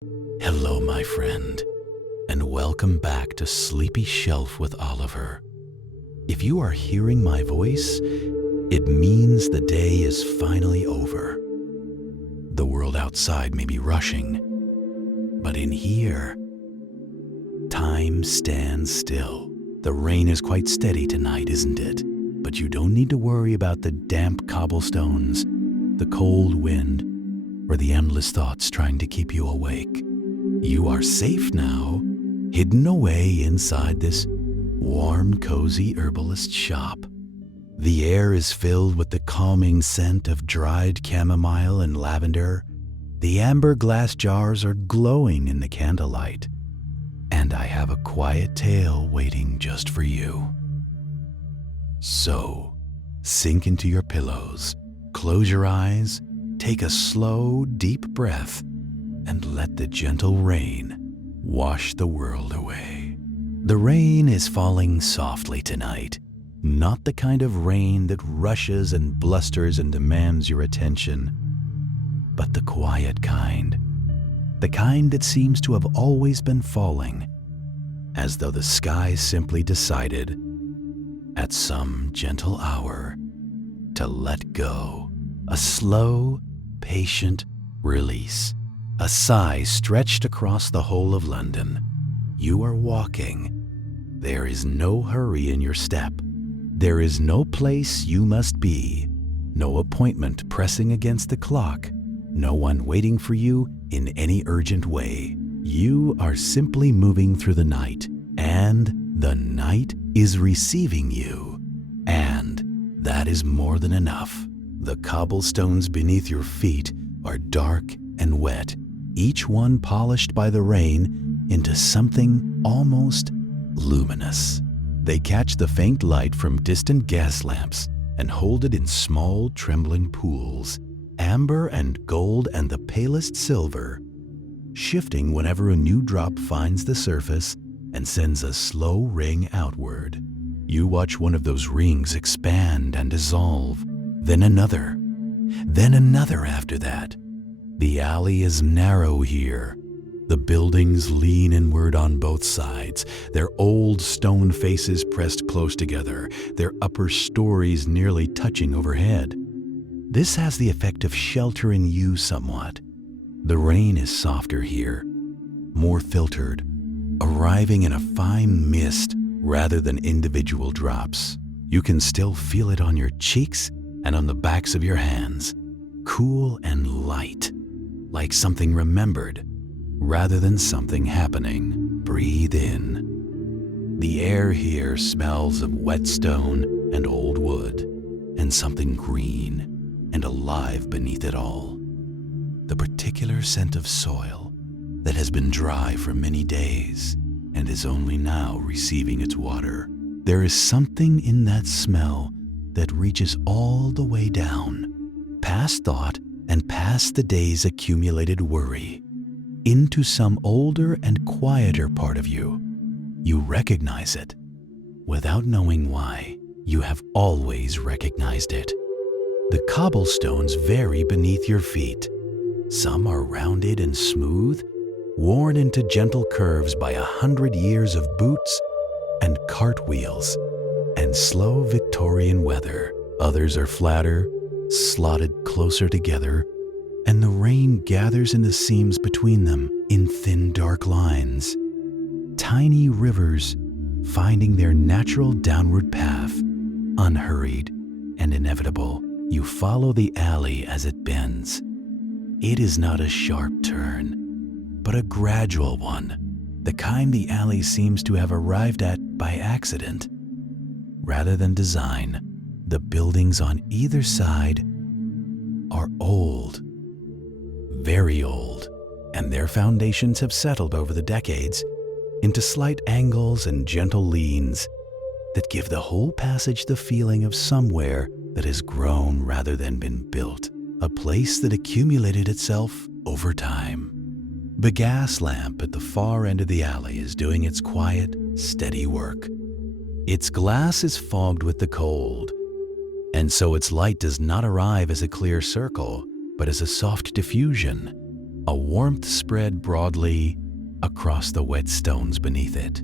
Hello, my friend, and welcome back to Sleepy Shelf with Oliver. If you are hearing my voice, it means the day is finally over. The world outside may be rushing, but in here, time stands still. The rain is quite steady tonight, isn't it? But you don't need to worry about the damp cobblestones, the cold wind, or the endless thoughts trying to keep you awake. You are safe now, hidden away inside this warm, cozy herbalist shop. The air is filled with the calming scent of dried chamomile and lavender. The amber glass jars are glowing in the candlelight. And I have a quiet tale waiting just for you. So, sink into your pillows, close your eyes, take a slow, deep breath, and let the gentle rain wash the world away. The rain is falling softly tonight, not the kind of rain that rushes and blusters and demands your attention, but the quiet kind, the kind that seems to have always been falling, as though the sky simply decided, at some gentle hour, to let go. A slow, patient release. A sigh stretched across the whole of London. You are walking. There is no hurry in your step. There is no place you must be. No appointment pressing against the clock. No one waiting for you in any urgent way. You are simply moving through the night, and the night is receiving you. And that is more than enough. The cobblestones beneath your feet are dark and wet, each one polished by the rain into something almost luminous. They catch the faint light from distant gas lamps and hold it in small, trembling pools, amber and gold and the palest silver, shifting whenever a new drop finds the surface and sends a slow ring outward. You watch one of those rings expand and dissolve, then another after that. The alley is narrow here. The buildings lean inward on both sides, their old stone faces pressed close together, their upper stories nearly touching overhead. This has the effect of sheltering you somewhat. The rain is softer here, more filtered, arriving in a fine mist rather than individual drops. You can still feel it on your cheeks and on the backs of your hands, cool and light, like something remembered rather than something happening. Breathe in. The air here smells of wet stone and old wood, and something green and alive beneath it all. The particular scent of soil that has been dry for many days and is only now receiving its water. There is something in that smell that reaches all the way down, past thought and past the day's accumulated worry, into some older and quieter part of you. You recognize it. Without knowing why, you have always recognized it. The cobblestones vary beneath your feet. Some are rounded and smooth, worn into gentle curves by 100 years of boots and cartwheels and slow Victorian weather. Others are flatter, slotted closer together, and the rain gathers in the seams between them in thin dark lines. Tiny rivers finding their natural downward path, unhurried and inevitable. You follow the alley as it bends. It is not a sharp turn, but a gradual one, the kind the alley seems to have arrived at by accident rather than design. The buildings on either side are old, very old, and their foundations have settled over the decades into slight angles and gentle leans that give the whole passage the feeling of somewhere that has grown rather than been built, a place that accumulated itself over time. The gas lamp at the far end of the alley is doing its quiet, steady work. Its glass is fogged with the cold, and so its light does not arrive as a clear circle, but as a soft diffusion, a warmth spread broadly across the wet stones beneath it.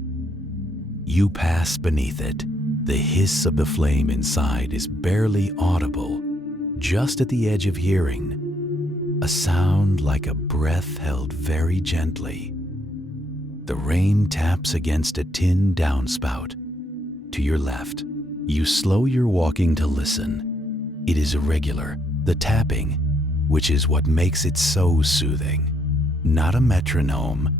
You pass beneath it. The hiss of the flame inside is barely audible, just at the edge of hearing, a sound like a breath held very gently. The rain taps against a tin downspout. To your left, you slow your walking to listen. It is irregular, the tapping, which is what makes it so soothing. Not a metronome,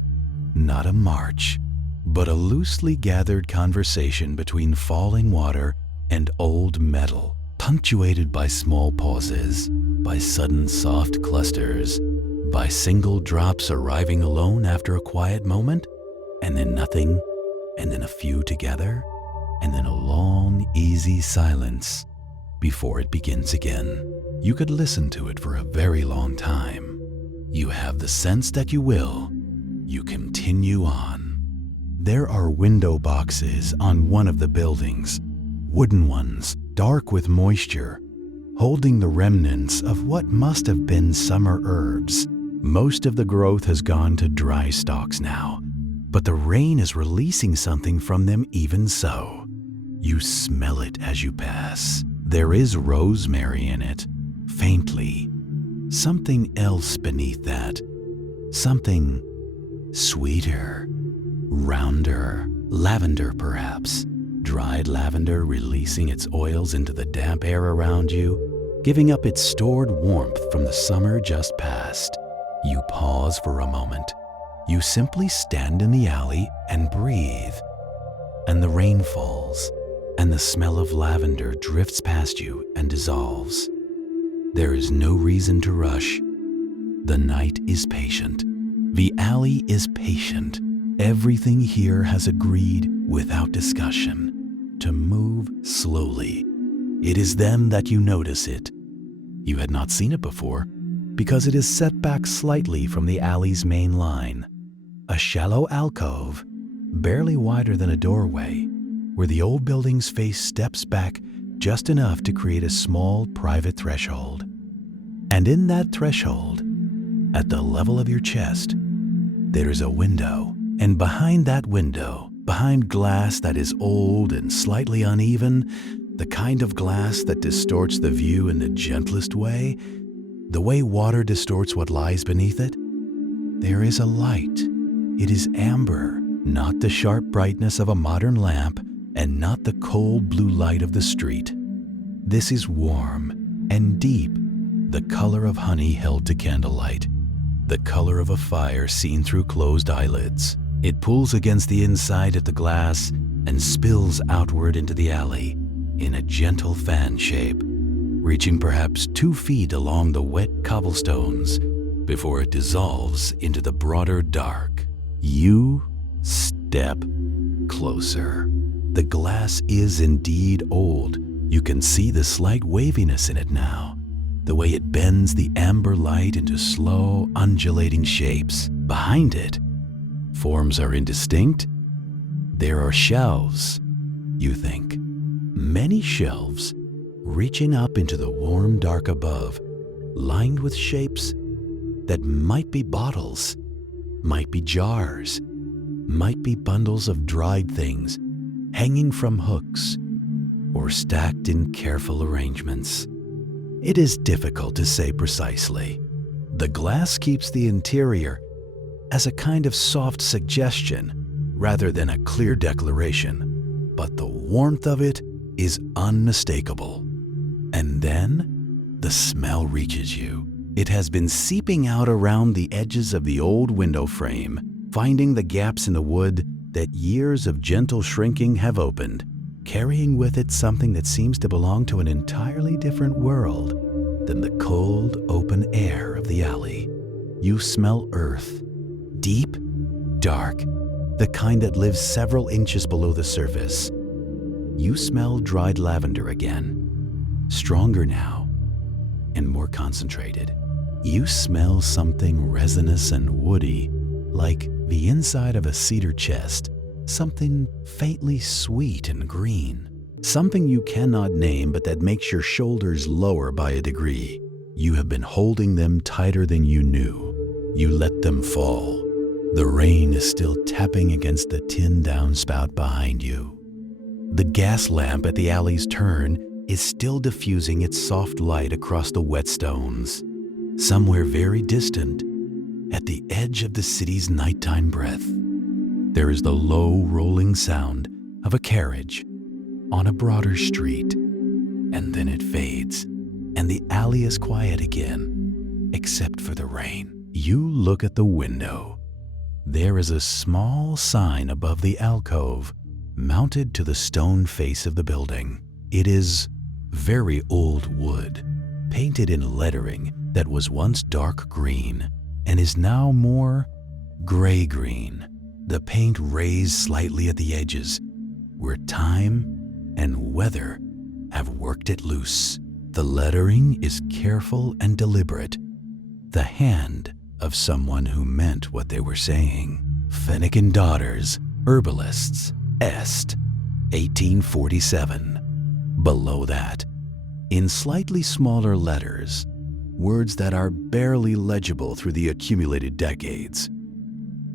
not a march, but a loosely gathered conversation between falling water and old metal, punctuated by small pauses, by sudden soft clusters, by single drops arriving alone after a quiet moment, and then nothing, and then a few together, and then a long, easy silence before it begins again. You could listen to it for a very long time. You have the sense that you will. You continue on. There are window boxes on one of the buildings, wooden ones, dark with moisture, holding the remnants of what must have been summer herbs. Most of the growth has gone to dry stalks now, but the rain is releasing something from them even so. You smell it as you pass. There is rosemary in it, faintly. Something else beneath that. Something sweeter, rounder, lavender perhaps. Dried lavender releasing its oils into the damp air around you, giving up its stored warmth from the summer just past. You pause for a moment. You simply stand in the alley and breathe. And the rain falls, and the smell of lavender drifts past you and dissolves. There is no reason to rush. The night is patient. The alley is patient. Everything here has agreed, without discussion, to move slowly. It is then that you notice it. You had not seen it before, because it is set back slightly from the alley's main line. A shallow alcove, barely wider than a doorway, where the old building's face steps back just enough to create a small private threshold. And in that threshold, at the level of your chest, there is a window. And behind that window, behind glass that is old and slightly uneven, the kind of glass that distorts the view in the gentlest way, the way water distorts what lies beneath it, there is a light. It is amber, not the sharp brightness of a modern lamp, and not the cold blue light of the street. This is warm and deep, the color of honey held to candlelight, the color of a fire seen through closed eyelids. It pulls against the inside of the glass and spills outward into the alley in a gentle fan shape, reaching perhaps 2 feet along the wet cobblestones before it dissolves into the broader dark. You step closer. The glass is indeed old. You can see the slight waviness in it now, the way it bends the amber light into slow, undulating shapes. Behind it, forms are indistinct. There are shelves, you think. Many shelves reaching up into the warm dark above, lined with shapes that might be bottles, might be jars, might be bundles of dried things hanging from hooks or stacked in careful arrangements. It is difficult to say precisely. The glass keeps the interior as a kind of soft suggestion rather than a clear declaration, but the warmth of it is unmistakable. And then the smell reaches you. It has been seeping out around the edges of the old window frame, finding the gaps in the wood that years of gentle shrinking have opened, carrying with it something that seems to belong to an entirely different world than the cold, open air of the alley. You smell earth, deep, dark, the kind that lives several inches below the surface. You smell dried lavender again, stronger now and more concentrated. You smell something resinous and woody, like the inside of a cedar chest, something faintly sweet and green, something you cannot name but that makes your shoulders lower by a degree. You have been holding them tighter than you knew. You let them fall. The rain is still tapping against the tin downspout behind you. The gas lamp at the alley's turn is still diffusing its soft light across the wet stones. Somewhere very distant, at the edge of the city's nighttime breath, there is the low rolling sound of a carriage on a broader street, and then it fades, and the alley is quiet again, except for the rain. You look at the window. There is a small sign above the alcove, mounted to the stone face of the building. It is very old wood, painted in lettering that was once dark green and is now more gray-green. The paint raised slightly at the edges, where time and weather have worked it loose. The lettering is careful and deliberate, the hand of someone who meant what they were saying. Fennekin Daughters, Herbalists, Est, 1847. Below that, in slightly smaller letters, words that are barely legible through the accumulated decades.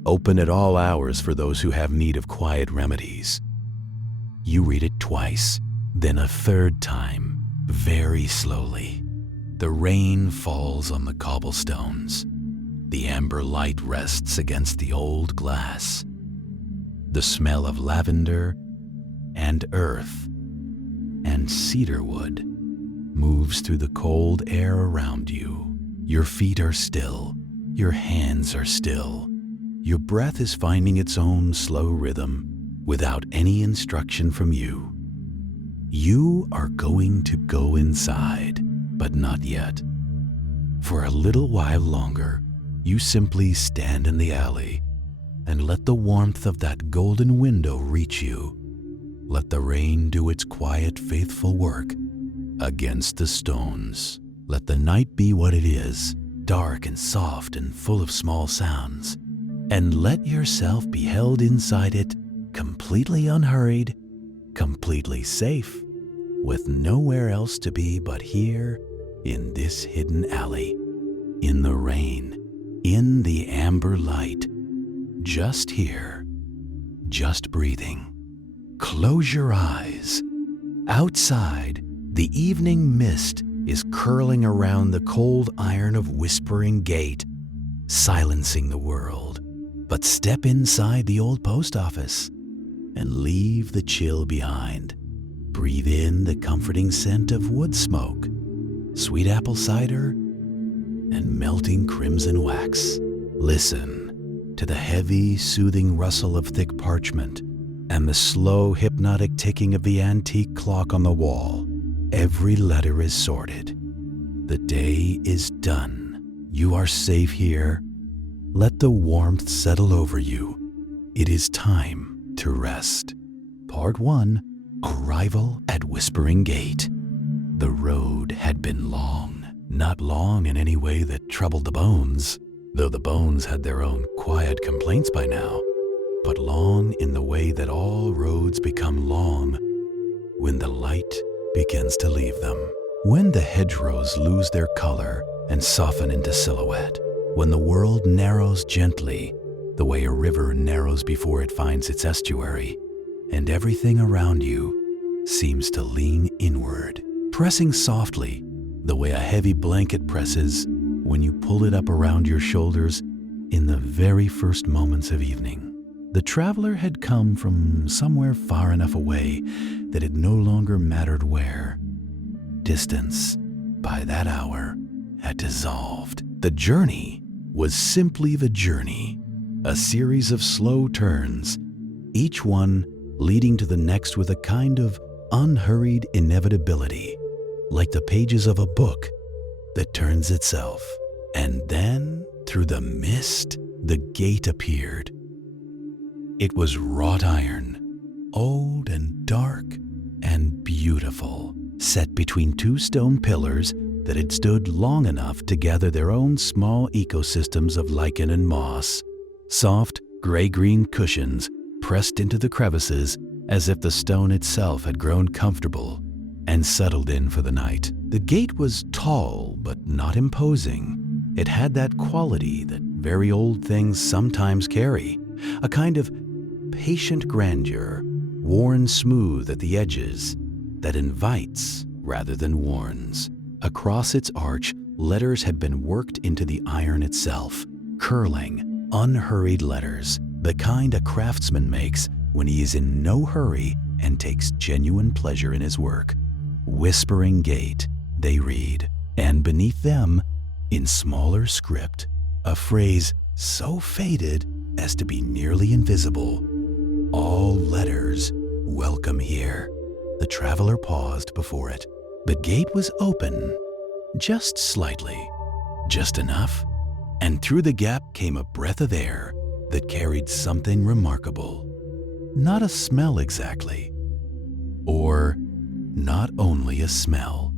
Open at all hours for those who have need of quiet remedies. You read it twice, then a third time, very slowly. The rain falls on the cobblestones. The amber light rests against the old glass. The smell of lavender and earth and cedarwood moves through the cold air around you. Your feet are still. Your hands are still. Your breath is finding its own slow rhythm without any instruction from you. You are going to go inside, but not yet. For a little while longer, you simply stand in the alley and let the warmth of that golden window reach you. Let the rain do its quiet, faithful work against the stones. Let the night be what it is, dark and soft and full of small sounds. And let yourself be held inside it, completely unhurried, completely safe, with nowhere else to be but here in this hidden alley, in the rain, in the amber light, just here, just breathing. Close your eyes. Outside, the evening mist is curling around the cold iron of Whispering Gate, silencing the world. But step inside the old post office and leave the chill behind. Breathe in the comforting scent of wood smoke, sweet apple cider, and melting crimson wax. Listen to the heavy, soothing rustle of thick parchment and the slow, hypnotic ticking of the antique clock on the wall. Every letter is sorted. The day is done. You are safe here. Let the warmth settle over you. It is time to rest. Part 1. Arrival at Whispering Gate. The road had been long. Not long in any way that troubled the bones, though the bones had their own quiet complaints by now, but long in the way that all roads become long when the light begins to leave them. When the hedgerows lose their color and soften into silhouette, when the world narrows gently, the way a river narrows before it finds its estuary, and everything around you seems to lean inward, pressing softly, the way a heavy blanket presses when you pull it up around your shoulders in the very first moments of evening. The traveler had come from somewhere far enough away that it no longer mattered where. Distance, by that hour, had dissolved. The journey was simply the journey, a series of slow turns, each one leading to the next with a kind of unhurried inevitability, like the pages of a book that turns itself. And then, through the mist, the gate appeared. It was wrought iron, old and dark and beautiful, set between two stone pillars that had stood long enough to gather their own small ecosystems of lichen and moss. Soft, gray-green cushions pressed into the crevices as if the stone itself had grown comfortable and settled in for the night. The gate was tall but not imposing. It had that quality that very old things sometimes carry, a kind of patient grandeur, worn smooth at the edges, that invites rather than warns. Across its arch, letters had been worked into the iron itself, curling, unhurried letters, the kind a craftsman makes when he is in no hurry and takes genuine pleasure in his work. Whispering Gate, they read, and beneath them, in smaller script, a phrase so faded as to be nearly invisible. All letters welcome here. The traveler paused before it. The gate was open, just slightly, just enough, and through the gap came a breath of air that carried something remarkable. Not a smell exactly, or not only a smell,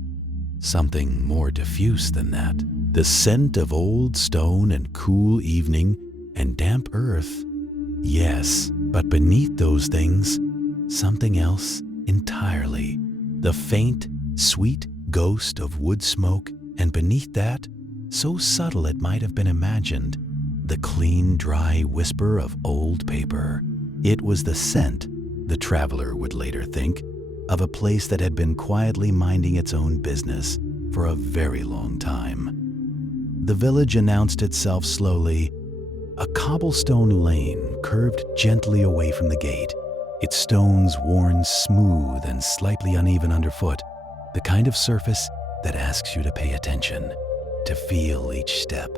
something more diffuse than that. The scent of old stone and cool evening and damp earth. Yes, but beneath those things, something else entirely. The faint, sweet ghost of wood smoke, and beneath that, so subtle it might have been imagined, the clean, dry whisper of old paper. It was the scent, the traveler would later think, of a place that had been quietly minding its own business for a very long time. The village announced itself slowly. A cobblestone lane curved gently away from the gate, its stones worn smooth and slightly uneven underfoot, the kind of surface that asks you to pay attention, to feel each step.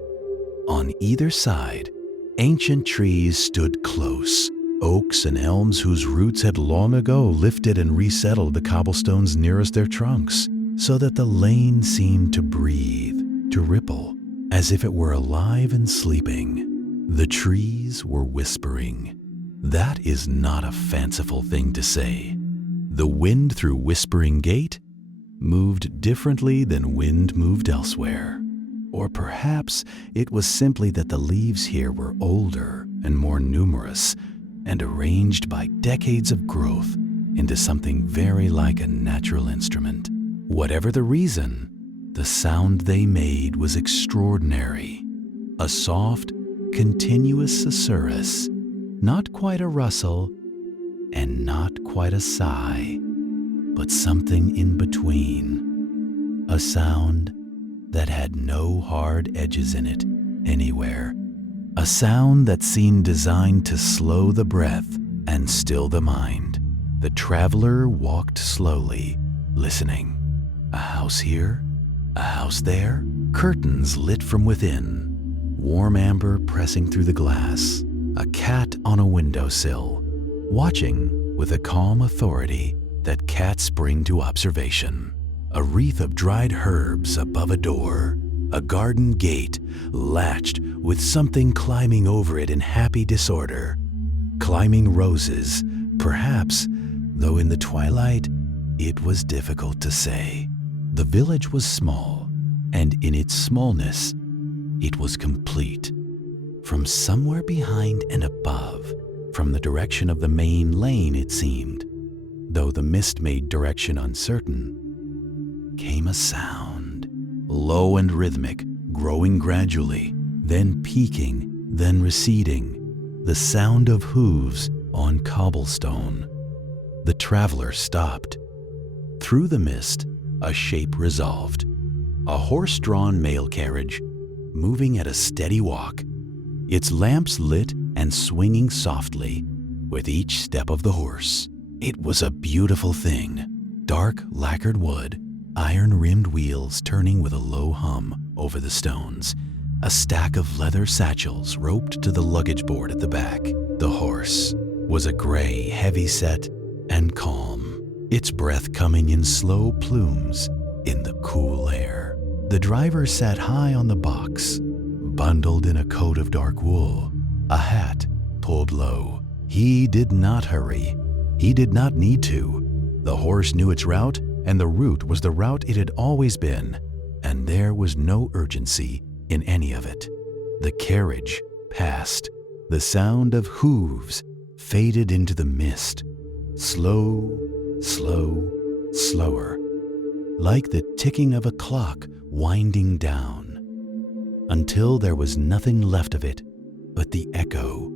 On either side, ancient trees stood close, oaks and elms whose roots had long ago lifted and resettled the cobblestones nearest their trunks, so that the lane seemed to breathe, to ripple, as if it were alive and sleeping. The trees were whispering. That is not a fanciful thing to say. The wind through Whispering Gate moved differently than wind moved elsewhere. Or perhaps it was simply that the leaves here were older and more numerous and arranged by decades of growth into something very like a natural instrument. Whatever the reason, the sound they made was extraordinary. A soft, continuous susurrus, not quite a rustle and not quite a sigh, but something in between. A sound that had no hard edges in it anywhere. A sound that seemed designed to slow the breath and still the mind. The traveler walked slowly, listening. A house here, a house there, curtains lit from within, warm amber pressing through the glass, a cat on a windowsill, watching with a calm authority that cats bring to observation. A wreath of dried herbs above a door, a garden gate latched with something climbing over it in happy disorder. Climbing roses, perhaps, though in the twilight it was difficult to say. The village was small, and in its smallness, it was complete. From somewhere behind and above, from the direction of the main lane it seemed, though the mist made direction uncertain, came a sound, low and rhythmic, growing gradually, then peaking, then receding, the sound of hooves on cobblestone. The traveler stopped. Through the mist, a shape resolved, a horse-drawn mail carriage, moving at a steady walk, its lamps lit and swinging softly with each step of the horse. It was a beautiful thing, dark lacquered wood, iron-rimmed wheels turning with a low hum over the stones, a stack of leather satchels roped to the luggage board at the back. The horse was a gray, heavy-set and calm, its breath coming in slow plumes in the cool air. The driver sat high on the box, bundled in a coat of dark wool, a hat pulled low. He did not hurry. He did not need to. The horse knew its route, and the route was the route it had always been, and there was no urgency in any of it. The carriage passed. The sound of hooves faded into the mist, slow, slow, slower, like the ticking of a clock winding down. until there was nothing left of it but the echo.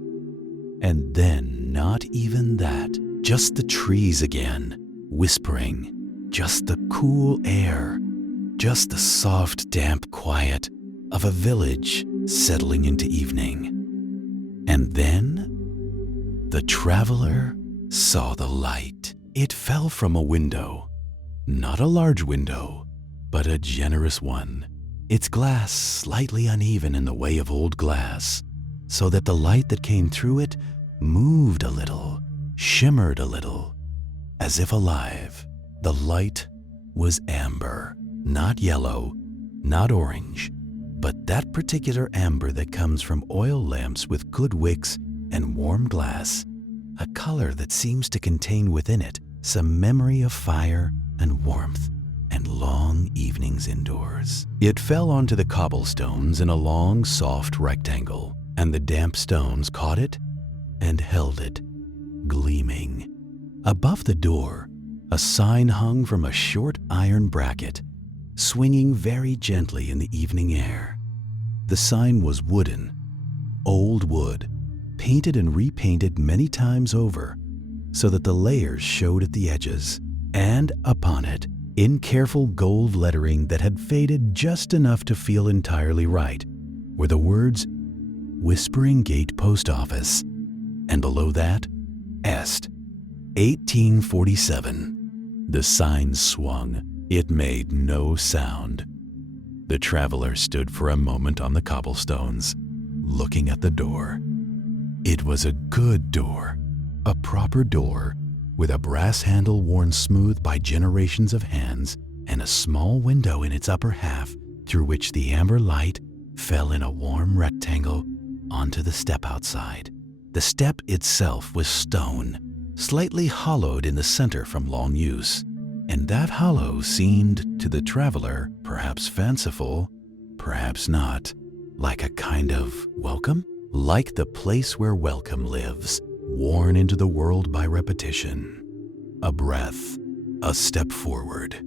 And then not even that, just the trees again, whispering, just the cool air, just the soft, damp quiet of a village settling into evening. And then the traveler saw the light. It fell from a window, not a large window, but a generous one. Its glass slightly uneven in the way of old glass, so that the light that came through it moved a little, shimmered a little, as if alive. The light was amber, not yellow, not orange, but that particular amber that comes from oil lamps with good wicks and warm glass, a color that seems to contain within it some memory of fire and warmth and long evenings indoors. It fell onto the cobblestones in a long, soft rectangle, and the damp stones caught it and held it, gleaming. Above the door, a sign hung from a short iron bracket, swinging very gently in the evening air. The sign was wooden, old wood, painted and repainted many times over, so that the layers showed at the edges, and upon it, in careful gold lettering that had faded just enough to feel entirely right, were the words Whispering Gate Post Office, and below that, Est, 1847. The sign swung. It made no sound. The traveler stood for a moment on the cobblestones, looking at the door. It was a good door, a proper door, with a brass handle worn smooth by generations of hands, and a small window in its upper half through which the amber light fell in a warm rectangle onto the step outside. The step itself was stone, slightly hollowed in the center from long use, and that hollow seemed to the traveler perhaps fanciful, perhaps not, like a kind of welcome, like the place where welcome lives, worn into the world by repetition. A breath, a step forward.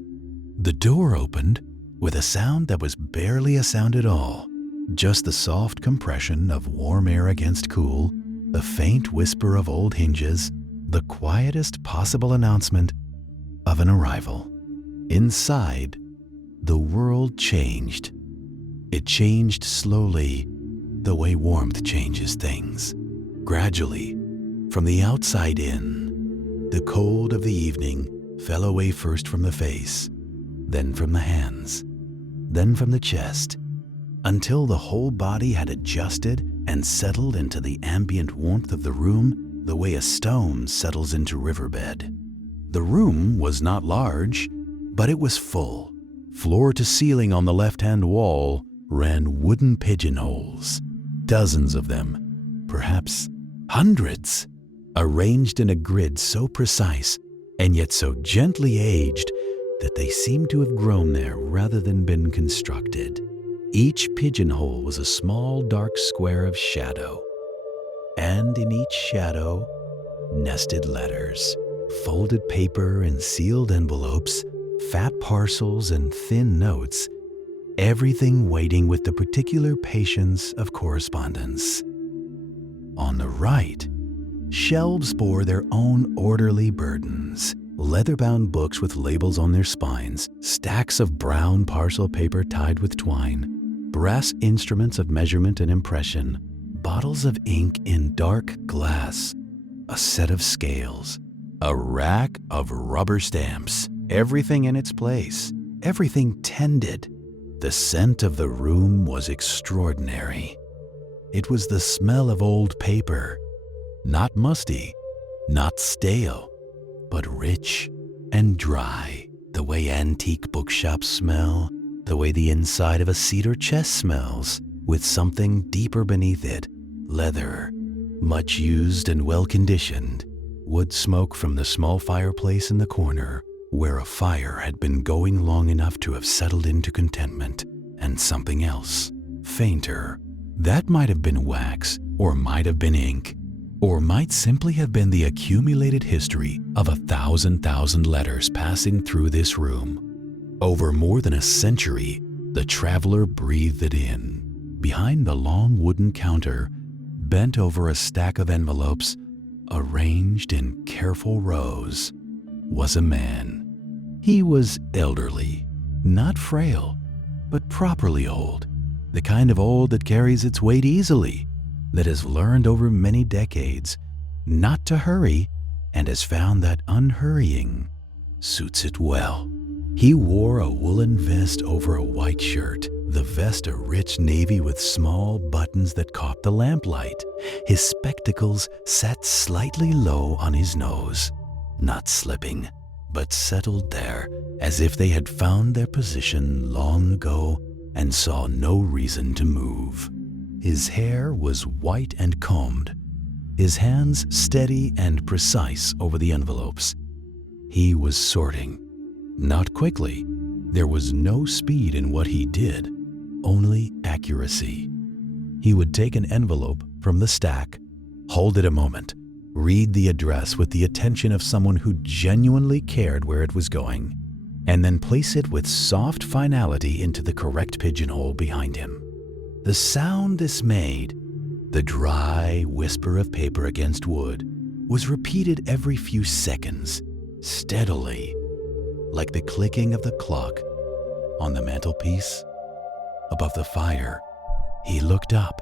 The door opened with a sound that was barely a sound at all, just the soft compression of warm air against cool, the faint whisper of old hinges, the quietest possible announcement of an arrival. Inside, the world changed. It changed slowly, the way warmth changes things. Gradually, from the outside in, the cold of the evening fell away first from the face, then from the hands, then from the chest, until the whole body had adjusted and settled into the ambient warmth of the room the way a stone settles into riverbed. The room was not large, but it was full. Floor to ceiling on the left-hand wall ran wooden pigeonholes, dozens of them, perhaps hundreds, arranged in a grid so precise and yet so gently aged that they seemed to have grown there rather than been constructed. Each pigeonhole was a small dark square of shadow, and in each shadow, nested letters, folded paper and sealed envelopes, fat parcels and thin notes, everything waiting with the particular patience of correspondence. On the right, shelves bore their own orderly burdens, leather-bound books with labels on their spines, stacks of brown parcel paper tied with twine, brass instruments of measurement and impression, bottles of ink in dark glass, a set of scales, a rack of rubber stamps, everything in its place, everything tended. The scent of the room was extraordinary. It was the smell of old paper, not musty, not stale, but rich and dry, the way antique bookshops smell, the way the inside of a cedar chest smells, with something deeper beneath it, leather, much used and well-conditioned, wood smoke from the small fireplace in the corner, where a fire had been going long enough to have settled into contentment, and something else, fainter. That might have been wax, or might have been ink, or might simply have been the accumulated history of 1,000 letters passing through this room. Over more than a century, the traveler breathed it in. behind the long wooden counter, bent over a stack of envelopes, arranged in careful rows, was a man. He was elderly, not frail, but properly old, the kind of old that carries its weight easily, that has learned over many decades not to hurry and has found that unhurrying suits it well. He wore a woolen vest over a white shirt, the vest a rich navy with small buttons that caught the lamplight. His spectacles sat slightly low on his nose, not slipping, but settled there as if they had found their position long ago and saw no reason to move. His hair was white and combed, his hands steady and precise over the envelopes. He was sorting. Not quickly. There was no speed in what he did, only accuracy. He would take an envelope from the stack, hold it a moment, read the address with the attention of someone who genuinely cared where it was going, and then place it with soft finality into the correct pigeonhole behind him. The sound this made, the dry whisper of paper against wood, was repeated every few seconds, steadily, like the clicking of the clock on the mantelpiece above the fire. He looked up.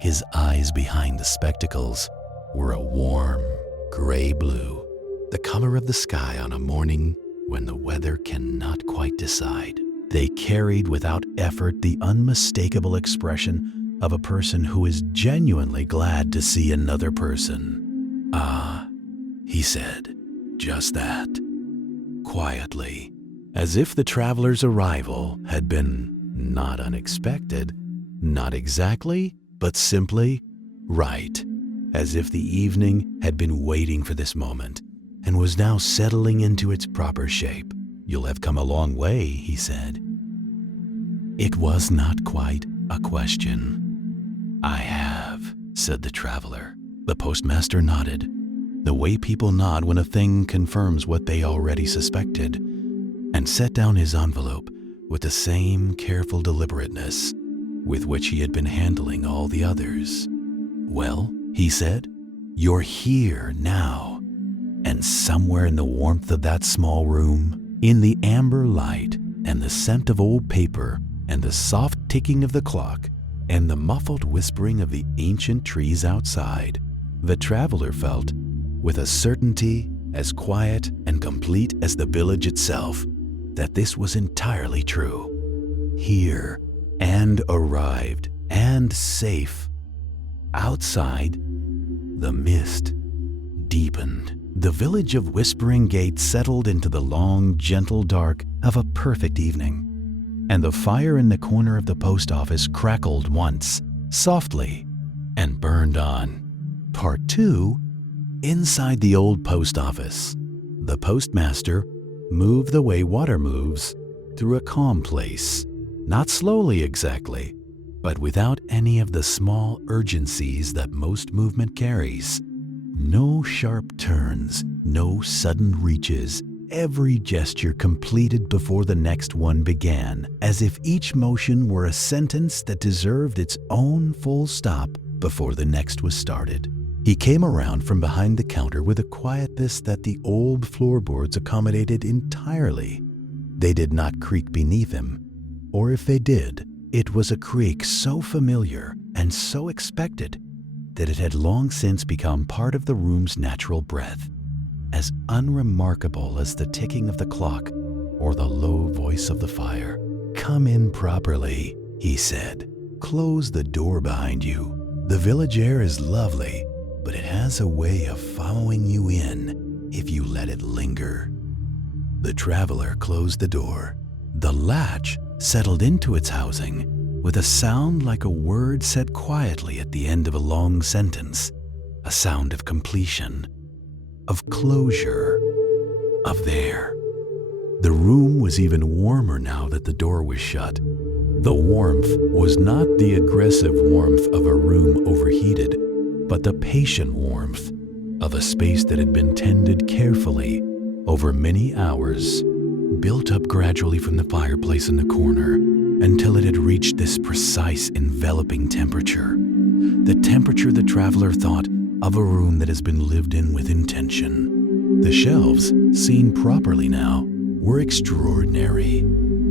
His eyes behind the spectacles were a warm gray blue, the color of the sky on a morning when the weather cannot quite decide. They carried without effort the unmistakable expression of a person who is genuinely glad to see another person. "Ah," he said, "just that." Quietly, as if the traveler's arrival had been not unexpected, not exactly, but simply right, as if the evening had been waiting for this moment and was now settling into its proper shape. "You'll have come a long way," he said. It was not quite a question. "I have," said the traveler. The postmaster nodded, the way people nod when a thing confirms what they already suspected, and set down his envelope with the same careful deliberateness with which he had been handling all the others. "Well," he said, "you're here now, and somewhere in the warmth of that small room, in the amber light and the scent of old paper and the soft ticking of the clock and the muffled whispering of the ancient trees outside, the traveler felt, with a certainty as quiet and complete as the village itself, that this was entirely true. Here, and arrived, and safe. Outside, the mist deepened. The village of Whispering Gate settled into the long, gentle dark of a perfect evening, and the fire in the corner of the post office crackled once, softly, and burned on. Part 2. Inside the old post office, the postmaster moved the way water moves through a calm place, not slowly exactly, but without any of the small urgencies that most movement carries. No sharp turns, no sudden reaches, every gesture completed before the next one began, as if each motion were a sentence that deserved its own full stop before the next was started. He came around from behind the counter with a quietness that the old floorboards accommodated entirely. They did not creak beneath him, or if they did, it was a creak so familiar and so expected that it had long since become part of the room's natural breath, as unremarkable as the ticking of the clock or the low voice of the fire. "Come in properly," he said. "Close the door behind you. The village air is lovely, but it has a way of following you in if you let it linger." The traveler closed the door. The latch settled into its housing with a sound like a word said quietly at the end of a long sentence, a sound of completion, of closure, of there. The room was even warmer now that the door was shut. The warmth was not the aggressive warmth of a room overheated, but the patient warmth of a space that had been tended carefully over many hours, built up gradually from the fireplace in the corner, until it had reached this precise enveloping temperature. The temperature the traveler thought of a room that has been lived in with intention. The shelves, seen properly now, were extraordinary.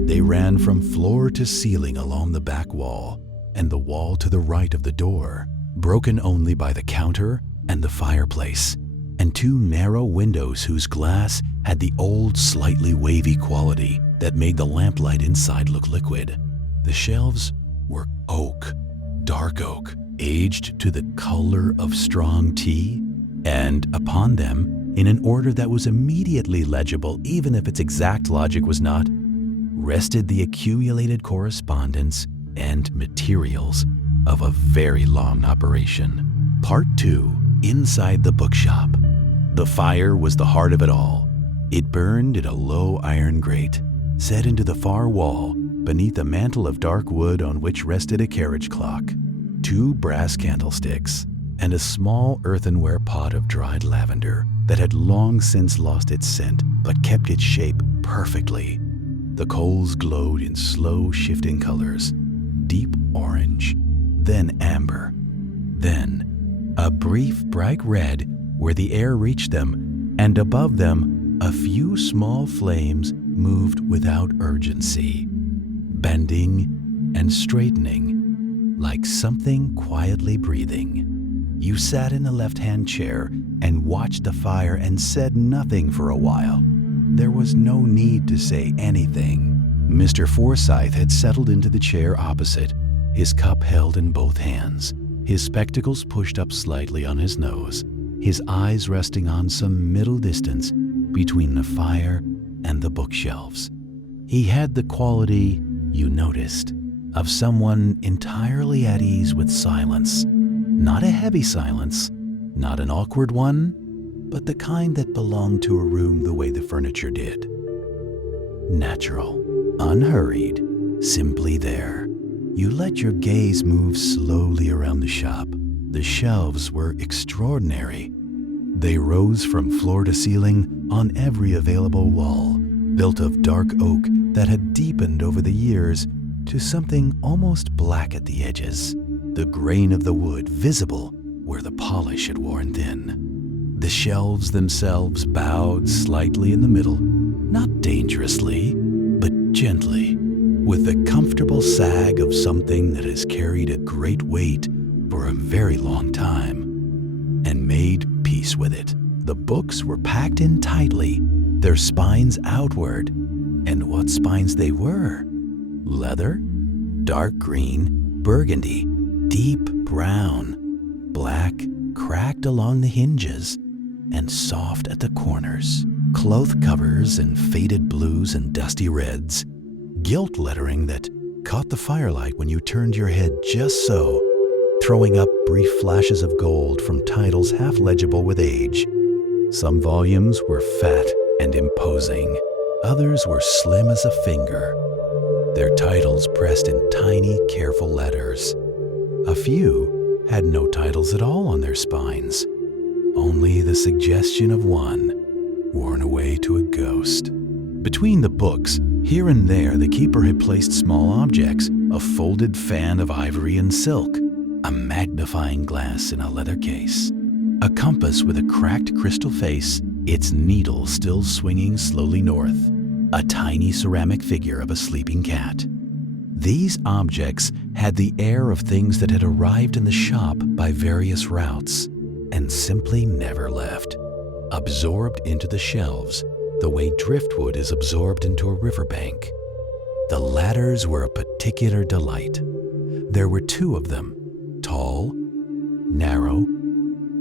They ran from floor to ceiling along the back wall and the wall to the right of the door, broken only by the counter and the fireplace, and two narrow windows whose glass had the old, slightly wavy quality that made the lamplight inside look liquid. The shelves were oak, dark oak, aged to the color of strong tea, and upon them, in an order that was immediately legible even if its exact logic was not, rested the accumulated correspondence and materials of a very long operation. Part 2. Inside the bookshop. The fire was the heart of it all. It burned in a low iron grate, set into the far wall beneath a mantel of dark wood on which rested a carriage clock, 2 brass candlesticks, and a small earthenware pot of dried lavender that had long since lost its scent but kept its shape perfectly. The coals glowed in slow shifting colors, deep orange, then amber, then a brief bright red where the air reached them, and above them a few small flames moved without urgency, bending and straightening like something quietly breathing. You sat in the left-hand chair and watched the fire and said nothing for a while. There was no need to say anything. Mr. Forsyth had settled into the chair opposite, his cup held in both hands, his spectacles pushed up slightly on his nose, his eyes resting on some middle distance between the fire and the bookshelves. He had the quality, you noticed, of someone entirely at ease with silence. Not a heavy silence, not an awkward one, but the kind that belonged to a room the way the furniture did. Natural, unhurried, simply there. You let your gaze move slowly around the shop. The shelves were extraordinary. They rose from floor to ceiling on every available wall, built of dark oak that had deepened over the years to something almost black at the edges, the grain of the wood visible where the polish had worn thin. The shelves themselves bowed slightly in the middle, not dangerously, but gently, with the comfortable sag of something that has carried a great weight for a very long time, and made peace with it. The books were packed in tightly, their spines outward, and what spines they were! Leather, dark green, burgundy, deep brown, black, cracked along the hinges, and soft at the corners. Cloth covers in faded blues and dusty reds, gilt lettering that caught the firelight when you turned your head just so, throwing up brief flashes of gold from titles half legible with age. Some volumes were fat and imposing, others were slim as a finger, their titles pressed in tiny, careful letters. A few had no titles at all on their spines, only the suggestion of one, worn away to a ghost. Between the books, here and there the keeper had placed small objects, a folded fan of ivory and silk, a magnifying glass in a leather case, a compass with a cracked crystal face, its needle still swinging slowly north, a tiny ceramic figure of a sleeping cat. These objects had the air of things that had arrived in the shop by various routes and simply never left, absorbed into the shelves the way driftwood is absorbed into a riverbank. The ladders were a particular delight. There were 2 of them, tall, narrow,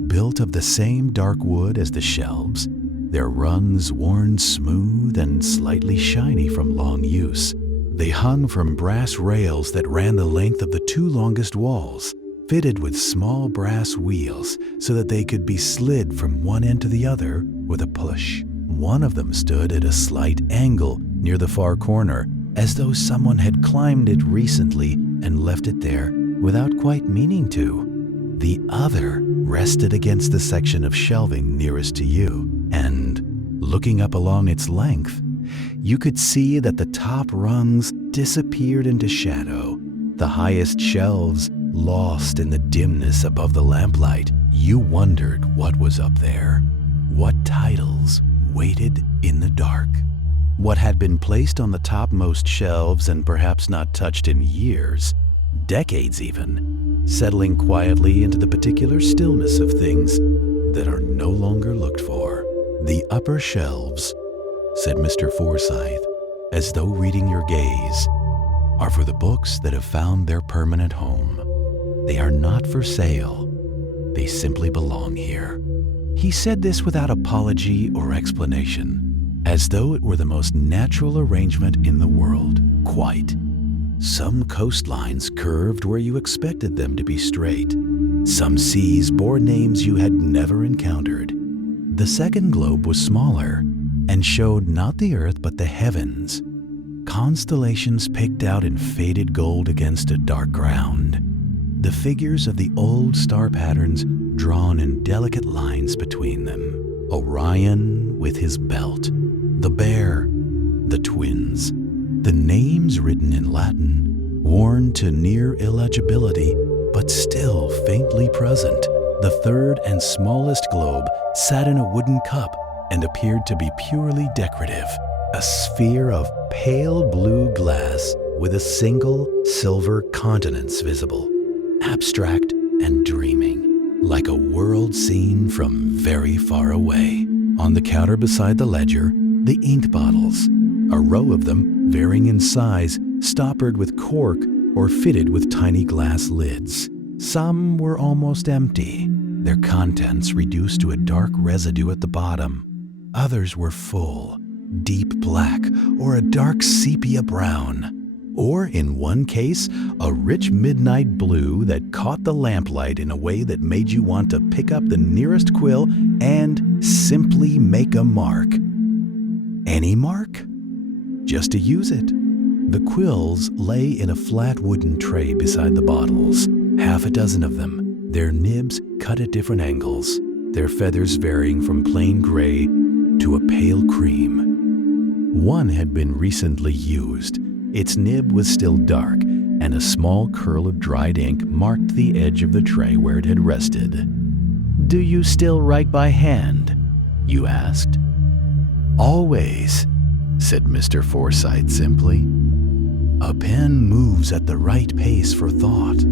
built of the same dark wood as the shelves, their rungs worn smooth and slightly shiny from long use. They hung from brass rails that ran the length of the 2 longest walls, fitted with small brass wheels so that they could be slid from one end to the other with a push. One of them stood at a slight angle near the far corner, as though someone had climbed it recently and left it there without quite meaning to. The other rested against the section of shelving nearest to you, and, looking up along its length, you could see that the top rungs disappeared into shadow, the highest shelves lost in the dimness above the lamplight. You wondered what was up there, what titles waited in the dark, what had been placed on the topmost shelves and perhaps not touched in years, decades even, settling quietly into the particular stillness of things that are no longer looked for. "The upper shelves," said Mr. Forsyth, as though reading your gaze, "are for the books that have found their permanent home. They are not for sale. They simply belong here." He said this without apology or explanation, as though it were the most natural arrangement in the world. Quite. Some coastlines curved where you expected them to be straight. Some seas bore names you had never encountered. The second globe was smaller and showed not the earth but the heavens, constellations picked out in faded gold against a dark ground, the figures of the old star patterns drawn in delicate lines between them. Orion with his belt, the bear, the twins, the names written in Latin, worn to near illegibility, but still faintly present. The third and smallest globe sat in a wooden cup and appeared to be purely decorative, a sphere of pale blue glass with a single silver countenance visible, abstract and dreaming, like a world seen from very far away. On the counter beside the ledger, the ink bottles, a row of them varying in size, stoppered with cork or fitted with tiny glass lids. Some were almost empty, their contents reduced to a dark residue at the bottom. Others were full, deep black or a dark sepia brown, or in one case, a rich midnight blue that caught the lamplight in a way that made you want to pick up the nearest quill and simply make a mark. Any mark? Just to use it. The quills lay in a flat wooden tray beside the bottles, half a dozen of them, their nibs cut at different angles, their feathers varying from plain gray to a pale cream. One had been recently used. Its nib was still dark, and a small curl of dried ink marked the edge of the tray where it had rested. "Do you still write by hand?" you asked. "Always," said Mr. Forsyth simply. "A pen moves at the right pace for thought.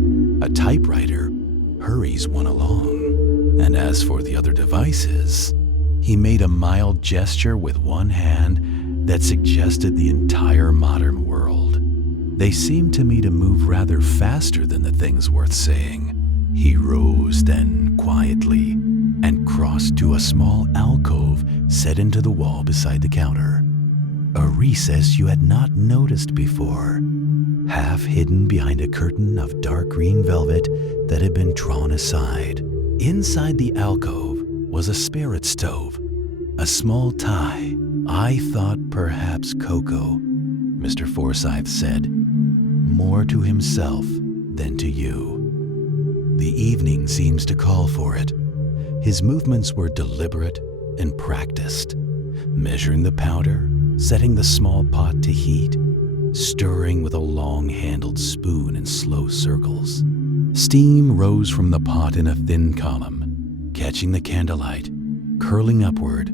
A typewriter hurries one along. And as for the other devices," he made a mild gesture with one hand that suggested the entire modern world. "They seem to me to move rather faster than the things worth saying." He rose then quietly and crossed to a small alcove set into the wall beside the counter, a recess you had not noticed before, half hidden behind a curtain of dark green velvet that had been drawn aside. Inside the alcove was a spirit stove, a small tie. "I thought perhaps cocoa," Mr. Forsyth said, more to himself than to you. "The evening seems to call for it." His movements were deliberate and practiced, measuring the powder, setting the small pot to heat, stirring with a long-handled spoon in slow circles. Steam rose from the pot in a thin column, catching the candlelight, curling upward,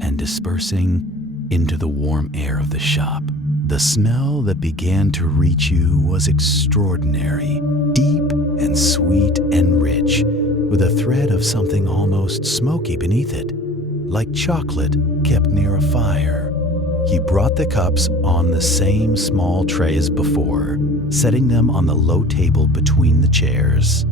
and dispersing into the warm air of the shop. The smell that began to reach you was extraordinary, deep and sweet and rich, with a thread of something almost smoky beneath it, like chocolate kept near a fire. He brought the cups on the same small tray as before, setting them on the low table between the chairs.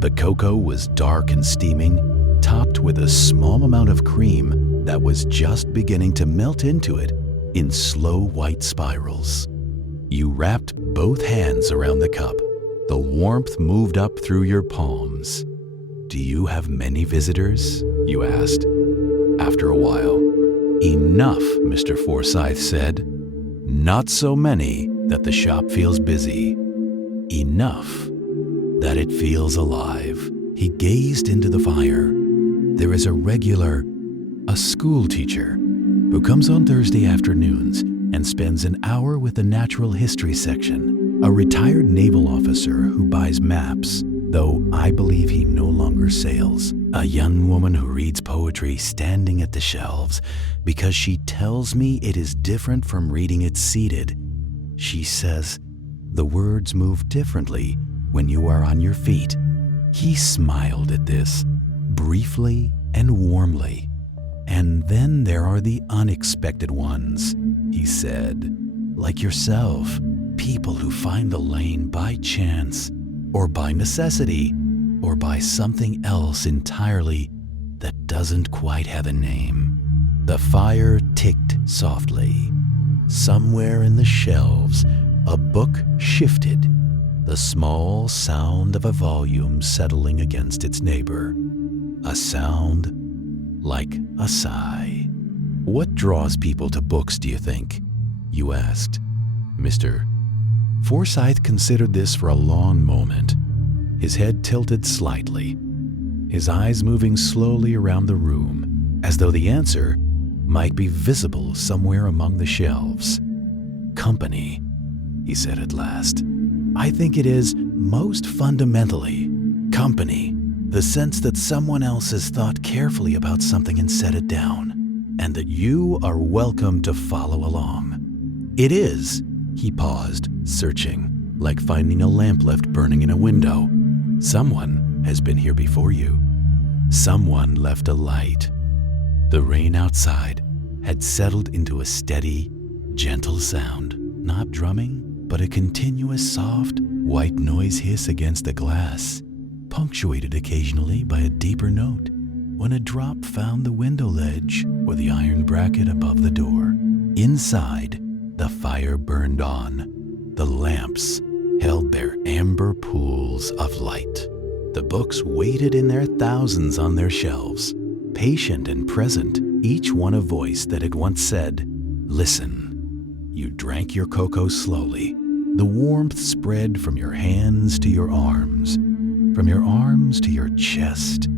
The cocoa was dark and steaming, topped with a small amount of cream that was just beginning to melt into it in slow white spirals. You wrapped both hands around the cup. The warmth moved up through your palms. "Do you have many visitors?" you asked, after a while. "Enough," Mr. Forsyth said. "Not so many that the shop feels busy. Enough that it feels alive." He gazed into the fire. "There is a school teacher, who comes on Thursday afternoons and spends an hour with the natural history section, a retired naval officer who buys maps, though I believe he no longer sails, a young woman who reads poetry standing at the shelves because she tells me it is different from reading it seated. She says, the words move differently when you are on your feet. He smiled at this, briefly and warmly. And then there are the unexpected ones, he said, like yourself, people who find the lane by chance, or by necessity, or by something else entirely that doesn't quite have a name. The fire ticked softly. Somewhere in the shelves, a book shifted, the small sound of a volume settling against its neighbor, a sound like a sigh. What draws people to books, do you think? You asked. Mr. Forsyth considered this for a long moment, his head tilted slightly, his eyes moving slowly around the room, as though the answer might be visible somewhere among the shelves. Company, he said at last. I think it is most fundamentally company, the sense that someone else has thought carefully about something and set it down, and that you are welcome to follow along. It is, he paused, searching, like finding a lamp left burning in a window. Someone has been here before you. Someone left a light. The rain outside had settled into a steady, gentle sound, not drumming, but a continuous soft, white noise hiss against the glass, punctuated occasionally by a deeper note when a drop found the window ledge or the iron bracket above the door. Inside, the fire burned on. The lamps held their amber pools of light. The books waited in their thousands on their shelves, patient and present, each one a voice that had once said, listen. You drank your cocoa slowly. The warmth spread from your hands to your arms, from your arms to your chest,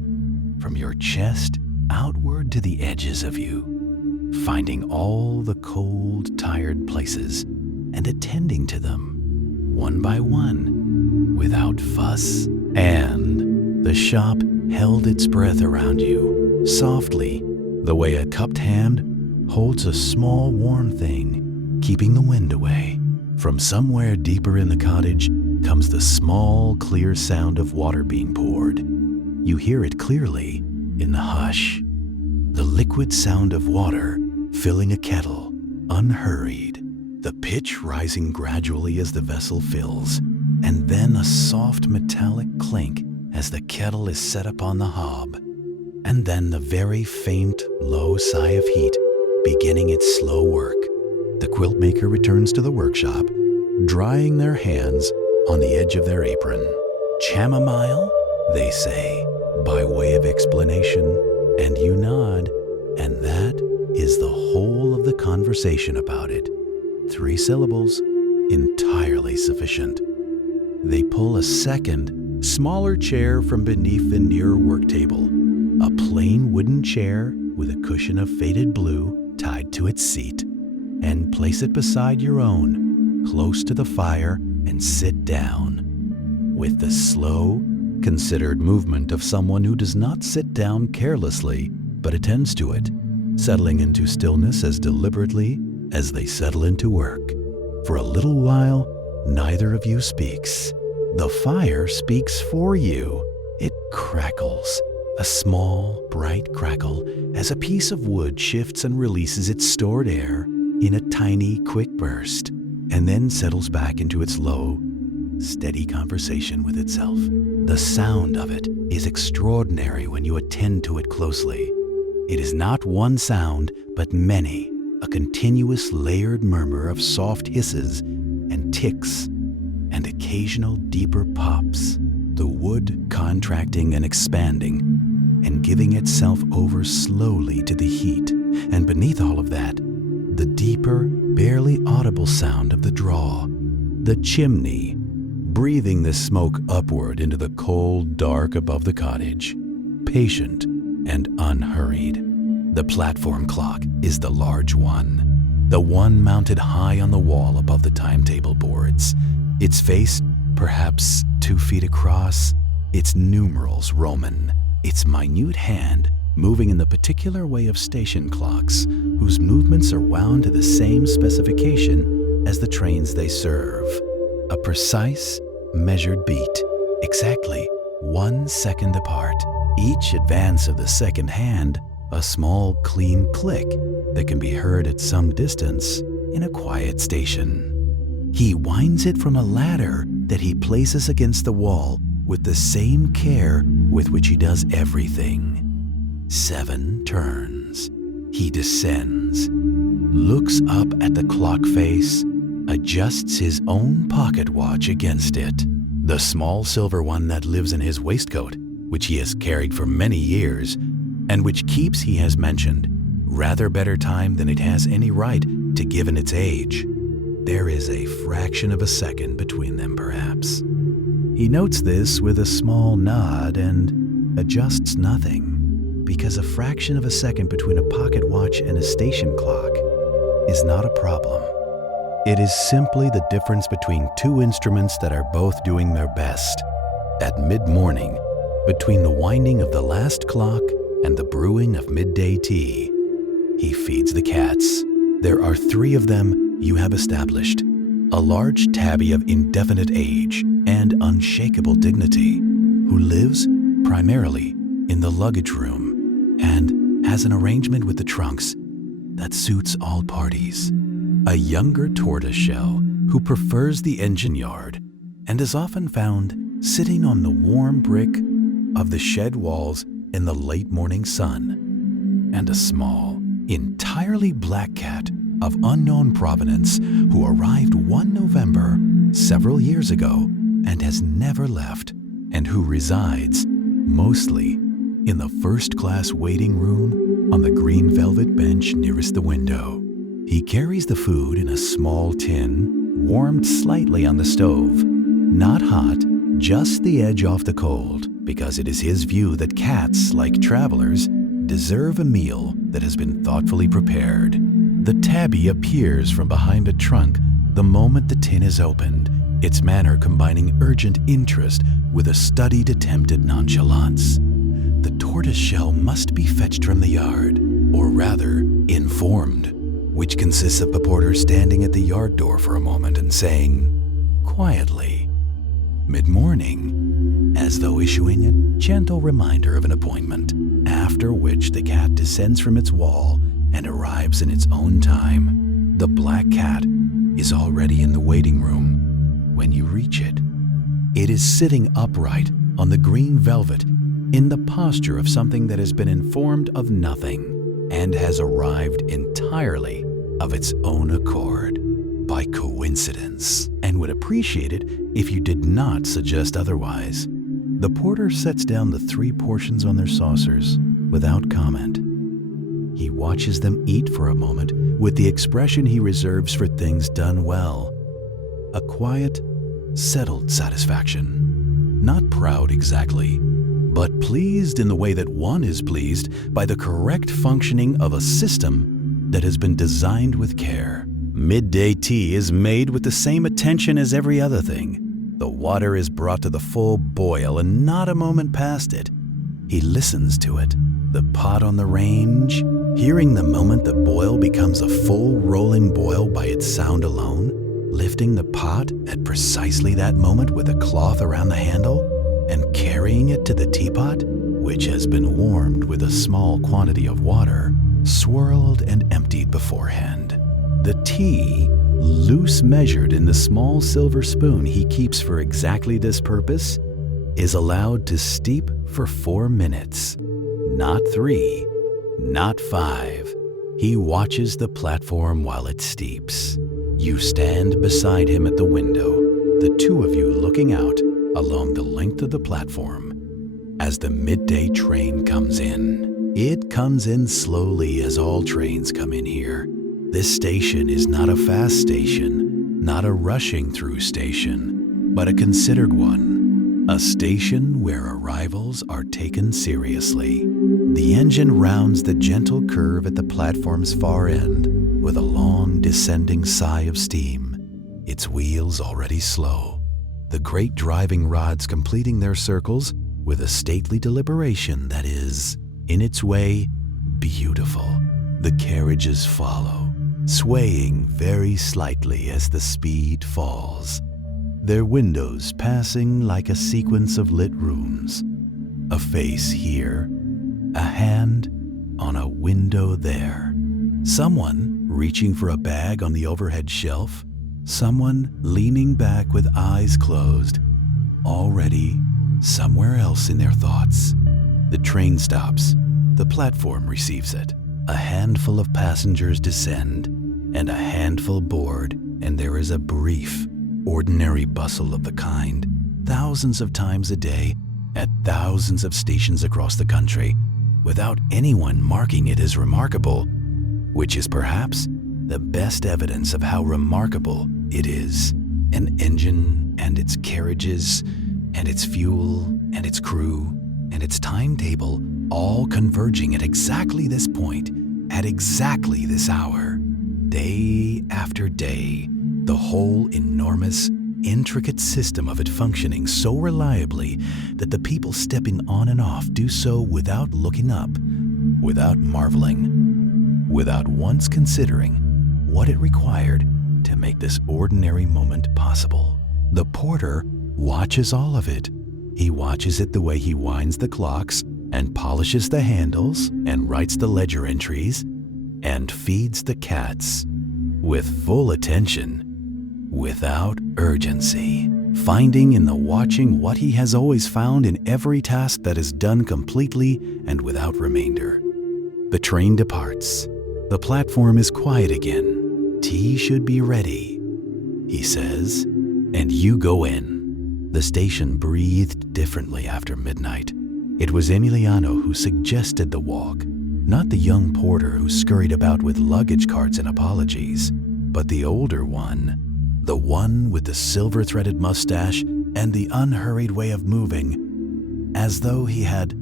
from your chest outward to the edges of you, finding all the cold, tired places and attending to them, one by one, without fuss. And the shop held its breath around you, softly, the way a cupped hand holds a small warm thing, keeping the wind away. From somewhere deeper in the cottage comes the small, clear sound of water being poured. You hear it clearly in the hush. The liquid sound of water filling a kettle, unhurried, the pitch rising gradually as the vessel fills, and then a soft metallic clink as the kettle is set upon the hob, and then the very faint, low sigh of heat beginning its slow work. The quilt maker returns to the workshop, drying their hands on the edge of their apron. Chamomile, they say, by way of explanation, and you nod, and that is the whole of the conversation about it. 3 syllables, entirely sufficient. They pull a second, smaller chair from beneath the near work table, a plain wooden chair with a cushion of faded blue tied to its seat, and place it beside your own, close to the fire, and sit down. With the slow, considered movement of someone who does not sit down carelessly, but attends to it, settling into stillness as deliberately as they settle into work. For a little while, neither of you speaks. The fire speaks for you. It crackles, a small, bright crackle, as a piece of wood shifts and releases its stored air in a tiny, quick burst, and then settles back into its low, steady conversation with itself. The sound of it is extraordinary when you attend to it closely. It is not one sound, but many, a continuous layered murmur of soft hisses and ticks and occasional deeper pops, the wood contracting and expanding and giving itself over slowly to the heat, and beneath all of that, the deeper, barely audible sound of the draw, the chimney, breathing the smoke upward into the cold dark above the cottage, patient and unhurried. The platform clock is the large one. the one mounted high on the wall above the timetable boards, its face perhaps 2 feet across, its numerals Roman, its minute hand moving in the particular way of station clocks, whose movements are wound to the same specification as the trains they serve. A precise, measured beat, exactly 1 second apart. Each advance of the second hand, a small, clean click that can be heard at some distance in a quiet station. He winds it from a ladder that he places against the wall with the same care with which he does everything. 7 turns. He descends, looks up at the clock face, adjusts his own pocket watch against it, the small silver one that lives in his waistcoat, which he has carried for many years, and which keeps, he has mentioned, rather better time than it has any right to given its age. There is a fraction of a second between them, perhaps. He notes this with a small nod and adjusts nothing, because a fraction of a second between a pocket watch and a station clock is not a problem. It is simply the difference between 2 instruments that are both doing their best. At mid-morning, between the winding of the last clock and the brewing of midday tea, he feeds the cats. There are 3 of them you have established, a large tabby of indefinite age and unshakable dignity, who lives primarily in the luggage room and has an arrangement with the trunks that suits all parties. A younger tortoiseshell who prefers the engine yard and is often found sitting on the warm brick of the shed walls in the late morning sun, and a small, entirely black cat of unknown provenance who arrived one November several years ago and has never left, and who resides mostly in the first-class waiting room on the green velvet bench nearest the window. He carries the food in a small tin, warmed slightly on the stove, not hot, just the edge off the cold, because it is his view that cats, like travelers, deserve a meal that has been thoughtfully prepared. The tabby appears from behind a trunk the moment the tin is opened, its manner combining urgent interest with a studied attempt at nonchalance. The tortoiseshell must be fetched from the yard, or rather, informed, which consists of the porter standing at the yard door for a moment and saying, quietly, "Mid-morning," as though issuing a gentle reminder of an appointment, after which the cat descends from its wall and arrives in its own time. The black cat is already in the waiting room when you reach it. It is sitting upright on the green velvet in the posture of something that has been informed of nothing and has arrived entirely of its own accord, by coincidence, and would appreciate it if you did not suggest otherwise. The porter sets down the 3 portions on their saucers without comment. He watches them eat for a moment with the expression he reserves for things done well. A quiet, settled satisfaction. Not proud exactly, but pleased in the way that one is pleased by the correct functioning of a system that has been designed with care. Midday tea is made with the same attention as every other thing. The water is brought to the full boil and not a moment past it. He listens to it, the pot on the range, hearing the moment the boil becomes a full rolling boil by its sound alone, lifting the pot at precisely that moment with a cloth around the handle, and carrying it to the teapot, which has been warmed with a small quantity of water, swirled and emptied beforehand. The tea, loose measured in the small silver spoon he keeps for exactly this purpose, is allowed to steep for 4 minutes. Not 3, not 5. He watches the platform while it steeps. You stand beside him at the window, the 2 of you looking out along the length of the platform as the midday train comes in. It comes in slowly, as all trains come in here. This station is not a fast station, not a rushing through station, but a considered one. A station where arrivals are taken seriously. The engine rounds the gentle curve at the platform's far end with a long descending sigh of steam, its wheels already slow, the great driving rods completing their circles with a stately deliberation that is, in its way, beautiful. The carriages follow, swaying very slightly as the speed falls, their windows passing like a sequence of lit rooms. A face here, a hand on a window there. Someone reaching for a bag on the overhead shelf, someone leaning back with eyes closed, already somewhere else in their thoughts. The train stops, the platform receives it. A handful of passengers descend, and a handful board, and there is a brief, ordinary bustle of the kind, thousands of times a day, at thousands of stations across the country, without anyone marking it as remarkable, which is perhaps the best evidence of how remarkable it is. An engine and its carriages and its fuel and its crew and its timetable all converging at exactly this point, at exactly this hour, day after day, the whole enormous, intricate system of it functioning so reliably that the people stepping on and off do so without looking up, without marveling, without once considering what it required to make this ordinary moment possible. The porter watches all of it. He watches it the way he winds the clocks and polishes the handles and writes the ledger entries and feeds the cats with full attention, without urgency, finding in the watching what he has always found in every task that is done completely and without remainder. The train departs. The platform is quiet again. Tea should be ready, he says, and you go in. The station breathed differently after midnight. It was Emiliano who suggested the walk, not the young porter who scurried about with luggage carts and apologies, but the older one, the one with the silver-threaded mustache and the unhurried way of moving, as though he had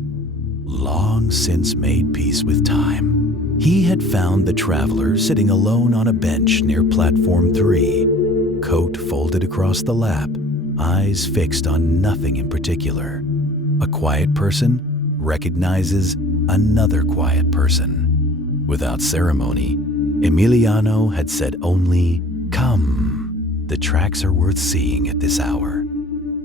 long since made peace with time. He had found the traveler sitting alone on a bench near platform 3, coat folded across the lap, eyes fixed on nothing in particular. A quiet person recognizes another quiet person. Without ceremony, Emiliano had said only, "Come, the tracks are worth seeing at this hour."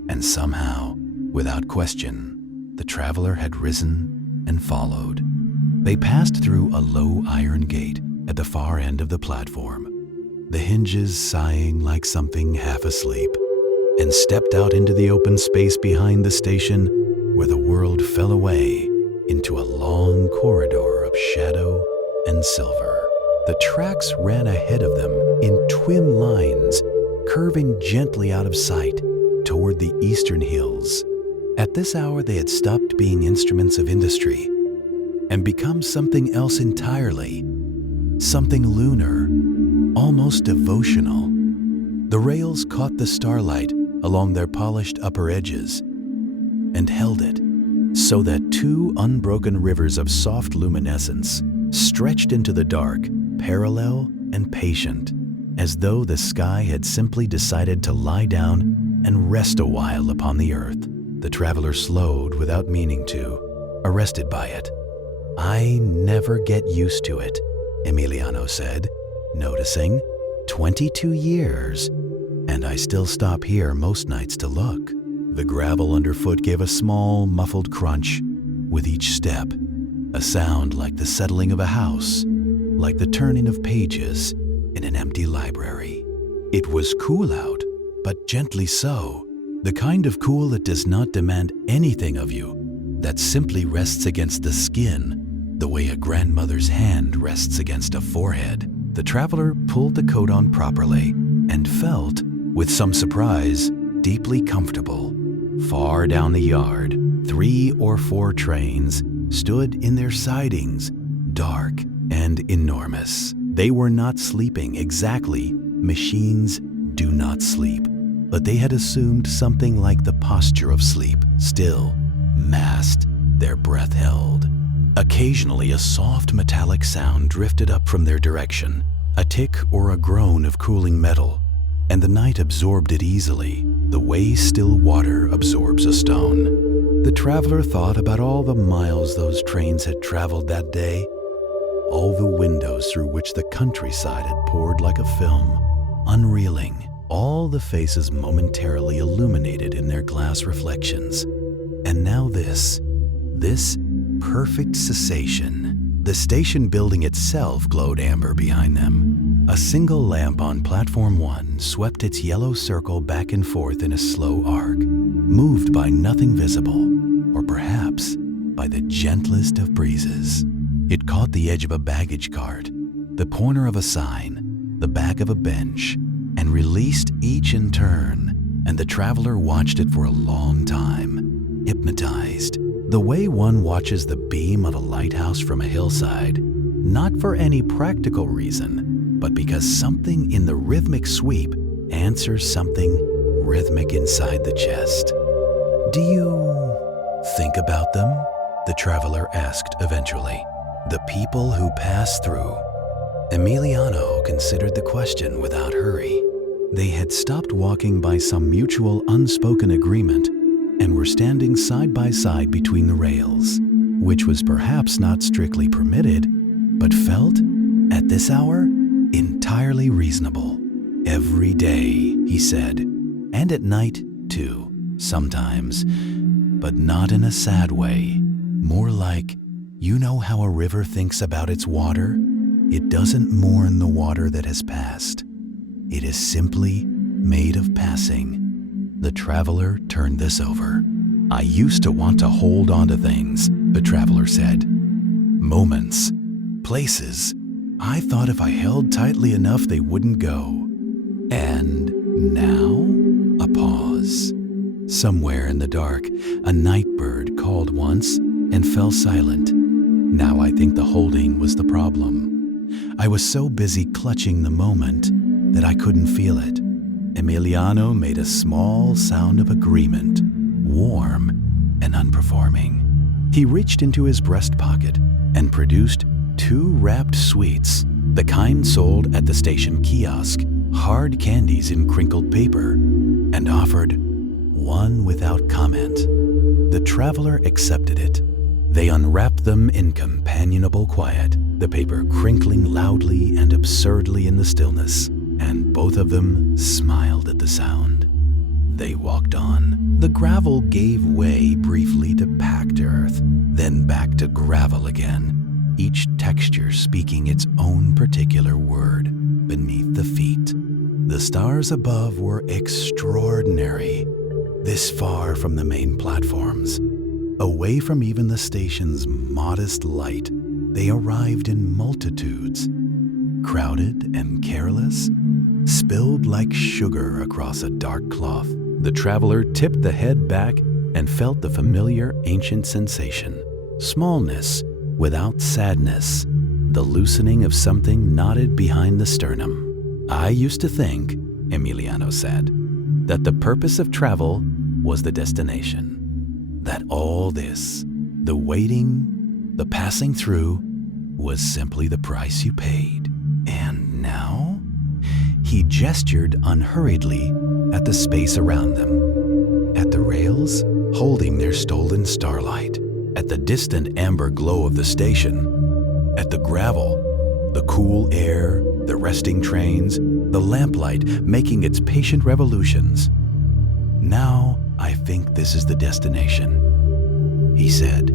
And somehow, without question, the traveler had risen and followed. They passed through a low iron gate at the far end of the platform, the hinges sighing like something half asleep, and stepped out into the open space behind the station where the world fell away into a long corridor of shadow and silver. The tracks ran ahead of them in twin lines, curving gently out of sight toward the eastern hills. At this hour, they had stopped being instruments of industry and become something else entirely, something lunar, almost devotional. The rails caught the starlight along their polished upper edges and held it so that two unbroken rivers of soft luminescence stretched into the dark, parallel and patient, as though the sky had simply decided to lie down and rest a while upon the earth. The traveler slowed without meaning to, arrested by it. "I never get used to it," Emiliano said, noticing. 22 years, and I still stop here most nights to look." The gravel underfoot gave a small, muffled crunch with each step, a sound like the settling of a house, like the turning of pages in an empty library. It was cool out, but gently so, the kind of cool that does not demand anything of you, that simply rests against the skin, the way a grandmother's hand rests against a forehead. The traveler pulled the coat on properly and felt, with some surprise, deeply comfortable. Far down the yard, 3 or 4 trains stood in their sidings, dark and enormous. They were not sleeping exactly. Machines do not sleep, but they had assumed something like the posture of sleep, still, massed, their breath held. Occasionally, a soft metallic sound drifted up from their direction, a tick or a groan of cooling metal, and the night absorbed it easily, the way still water absorbs a stone. The traveler thought about all the miles those trains had traveled that day, all the windows through which the countryside had poured like a film, unreeling, all the faces momentarily illuminated in their glass reflections. And now this perfect cessation. The station building itself glowed amber behind them. A single lamp on platform 1 swept its yellow circle back and forth in a slow arc, moved by nothing visible, or perhaps by the gentlest of breezes. It caught the edge of a baggage cart, the corner of a sign, the back of a bench, and released each in turn, and the traveler watched it for a long time, hypnotized, the way one watches the beam of a lighthouse from a hillside, not for any practical reason, but because something in the rhythmic sweep answers something rhythmic inside the chest. "Do you think about them?" the traveler asked eventually. "The people who pass through?" Emiliano considered the question without hurry. They had stopped walking by some mutual unspoken agreement and were standing side by side between the rails, which was perhaps not strictly permitted, but felt, at this hour, entirely reasonable. "Every day," he said, "and at night, too, sometimes, but not in a sad way, more like, you know how a river thinks about its water? It doesn't mourn the water that has passed. It is simply made of passing." The traveler turned this over. "I used to want to hold on to things," the traveler said. "Moments, places. I thought if I held tightly enough they wouldn't go. And now?" A pause. Somewhere in the dark, a night bird called once and fell silent. Now I think the holding was the problem. I was so busy clutching the moment that I couldn't feel it. Emiliano made a small sound of agreement, warm and unperforming. He reached into his breast pocket and produced 2 wrapped sweets, the kind sold at the station kiosk, hard candies in crinkled paper, and offered one without comment. The traveler accepted it. They unwrapped them in companionable quiet, the paper crinkling loudly and absurdly in the stillness, and both of them smiled at the sound. They walked on. The gravel gave way briefly to packed earth, then back to gravel again, each texture speaking its own particular word beneath the feet. The stars above were extraordinary, this far from the main platforms. Away from even the station's modest light, they arrived in multitudes, crowded and careless, spilled like sugar across a dark cloth. The traveler tipped the head back and felt the familiar ancient sensation. Smallness without sadness, the loosening of something knotted behind the sternum. "I used to think," Emiliano said, "that the purpose of travel was the destination. That all this, the waiting, the passing through, was simply the price you paid. And now?" He gestured unhurriedly at the space around them, at the rails holding their stolen starlight, at the distant amber glow of the station, at the gravel, the cool air, the resting trains, the lamplight making its patient revolutions. "Now I think this is the destination," he said.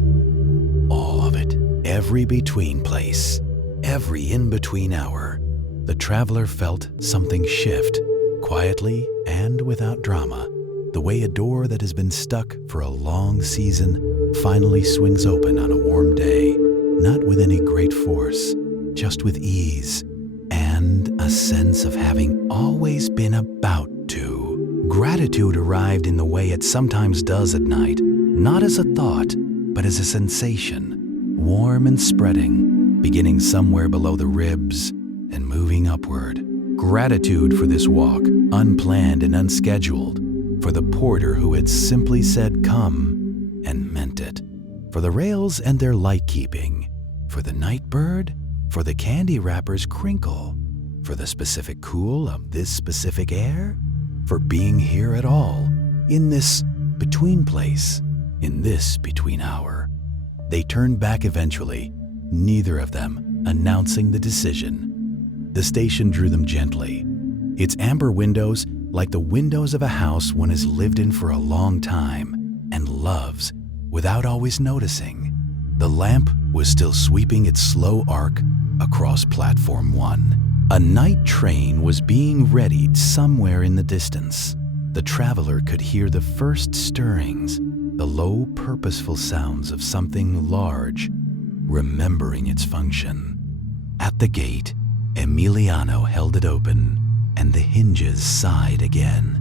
"All of it, every between place, every in-between hour." The traveler felt something shift, quietly and without drama, the way a door that has been stuck for a long season finally swings open on a warm day, not with any great force, just with ease, and a sense of having always been about to. Gratitude arrived in the way it sometimes does at night, not as a thought, but as a sensation, warm and spreading, beginning somewhere below the ribs and moving upward. Gratitude for this walk, unplanned and unscheduled, for the porter who had simply said come and meant it, for the rails and their light keeping, for the night bird, for the candy wrapper's crinkle, For the specific cool of this specific air? For being here at all, in this between place, in this between hour? They turned back eventually, neither of them announcing the decision. The station drew them gently. Its amber windows, like the windows of a house one has lived in for a long time and loves without always noticing. The lamp was still sweeping its slow arc across Platform 1. A night train was being readied somewhere in the distance. The traveler could hear the first stirrings, the low, purposeful sounds of something large, remembering its function. At the gate, Emiliano held it open, and the hinges sighed again.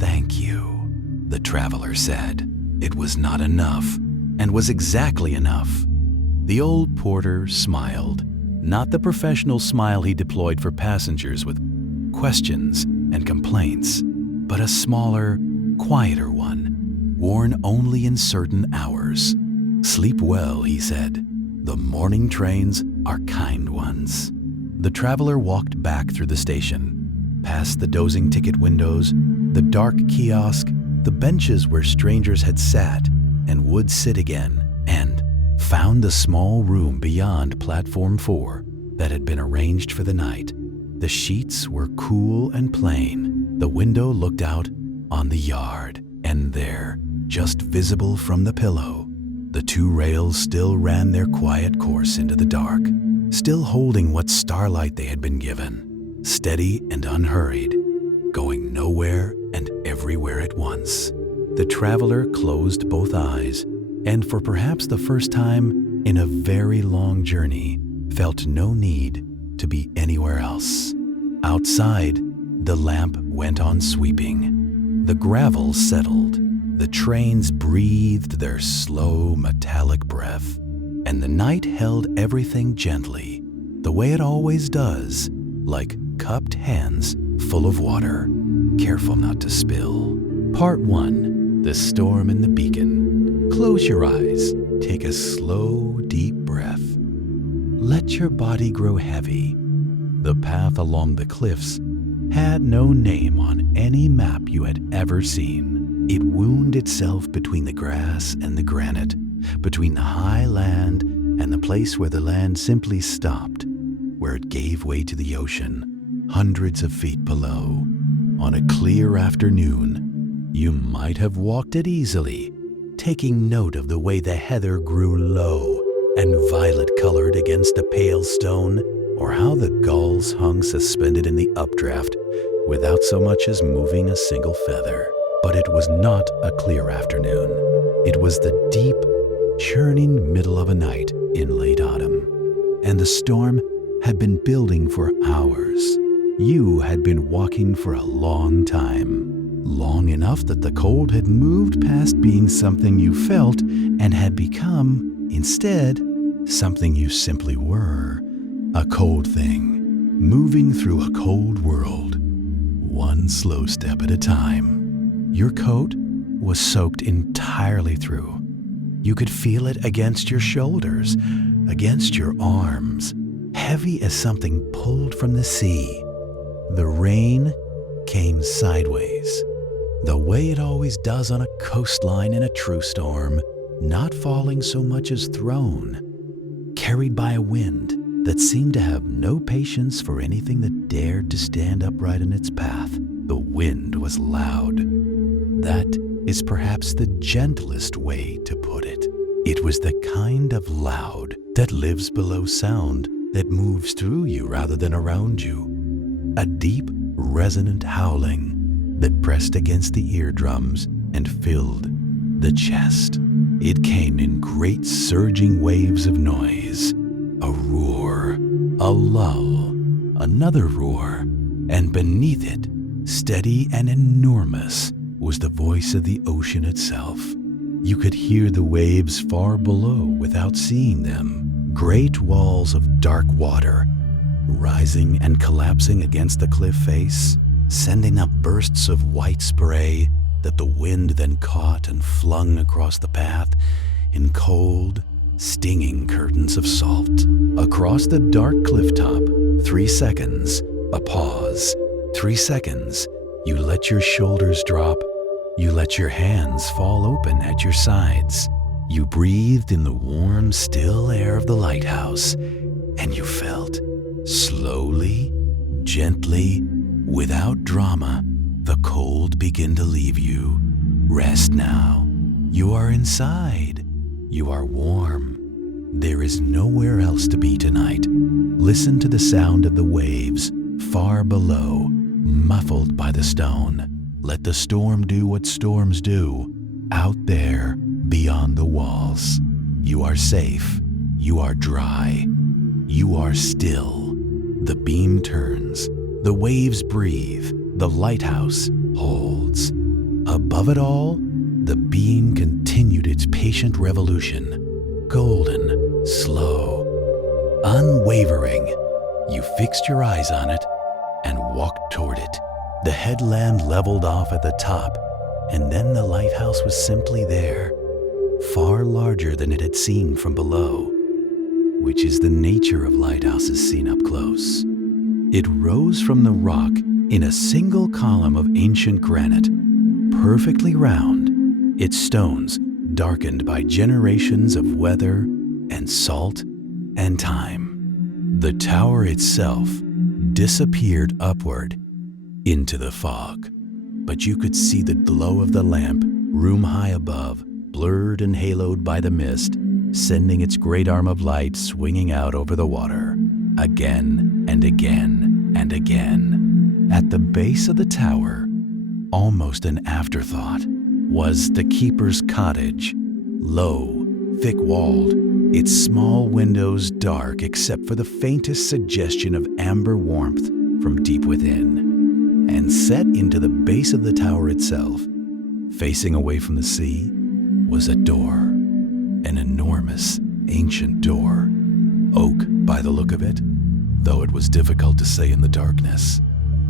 "Thank you," the traveler said. It was not enough, and was exactly enough. The old porter smiled, not the professional smile he deployed for passengers with questions and complaints, but a smaller, quieter one, worn only in certain hours. "Sleep well," he said. "The morning trains are kind ones." The traveler walked back through the station, past the dozing ticket windows, the dark kiosk, the benches where strangers had sat and would sit again, and found the small room beyond Platform 4 that had been arranged for the night. The sheets were cool and plain. The window looked out on the yard, and there, just visible from the pillow, the two rails still ran their quiet course into the dark, still holding what starlight they had been given, steady and unhurried, going nowhere and everywhere at once. The traveler closed both eyes, and for perhaps the first time in a very long journey, felt no need to be anywhere else. Outside, the lamp went on sweeping. The gravel settled. The trains breathed their slow, metallic breath, and the night held everything gently, the way it always does, like cupped hands full of water, careful not to spill. Part 1. The Storm in the Beacon. Close your eyes. Take a slow, deep breath. Let your body grow heavy. The path along the cliffs had no name on any map you had ever seen. It wound itself between the grass and the granite, between the high land and the place where the land simply stopped, where it gave way to the ocean, hundreds of feet below. On a clear afternoon, you might have walked it easily, taking note of the way the heather grew low and violet-colored against a pale stone, or how the gulls hung suspended in the updraft without so much as moving a single feather. But it was not a clear afternoon. It was the deep, churning middle of a night in late autumn, and the storm had been building for hours. You had been walking for a long time. Long enough that the cold had moved past being something you felt and had become, instead, something you simply were. A cold thing, moving through a cold world, one slow step at a time. Your coat was soaked entirely through. You could feel it against your shoulders, against your arms, heavy as something pulled from the sea. The rain came sideways, the way it always does on a coastline in a true storm, not falling so much as thrown, carried by a wind that seemed to have no patience for anything that dared to stand upright in its path. The wind was loud. That is perhaps the gentlest way to put it. It was the kind of loud that lives below sound, that moves through you rather than around you. A deep, resonant howling that pressed against the eardrums and filled the chest. It came in great surging waves of noise. A roar, a lull, another roar, and beneath it, steady and enormous, was the voice of the ocean itself. You could hear the waves far below without seeing them. Great walls of dark water, rising and collapsing against the cliff face, sending up bursts of white spray that the wind then caught and flung across the path in cold, stinging curtains of salt. Across the dark cliff top, 3 seconds, A pause. 3 seconds. You let your shoulders drop. You let your hands fall open at your sides. You breathed in the warm, still air of the lighthouse, and you felt, slowly, gently, without drama, the cold begin to leave you. Rest now. You are inside. You are warm. There is nowhere else to be tonight. Listen to the sound of the waves far below, muffled by the stone. Let the storm do what storms do, out there beyond the walls. You are safe. You are dry. You are still. The beam turns. The waves breathe. The lighthouse holds. Above it all, the beam continued its patient revolution. Golden, slow, unwavering. You fixed your eyes on it and walked toward it. The headland leveled off at the top, and then the lighthouse was simply there, far larger than it had seemed from below, which is the nature of lighthouses seen up close. It rose from the rock in a single column of ancient granite, perfectly round, its stones darkened by generations of weather and salt and time. The tower itself disappeared upward into the fog, but you could see the glow of the lamp room high above, blurred and haloed by the mist, sending its great arm of light swinging out over the water, again and again and again. At the base of the tower, almost an afterthought, was the keeper's cottage, low, thick-walled, its small windows dark except for the faintest suggestion of amber warmth from deep within. And set into the base of the tower itself, facing away from the sea, was a door, an enormous, ancient door, oak by the look of it, though it was difficult to say in the darkness,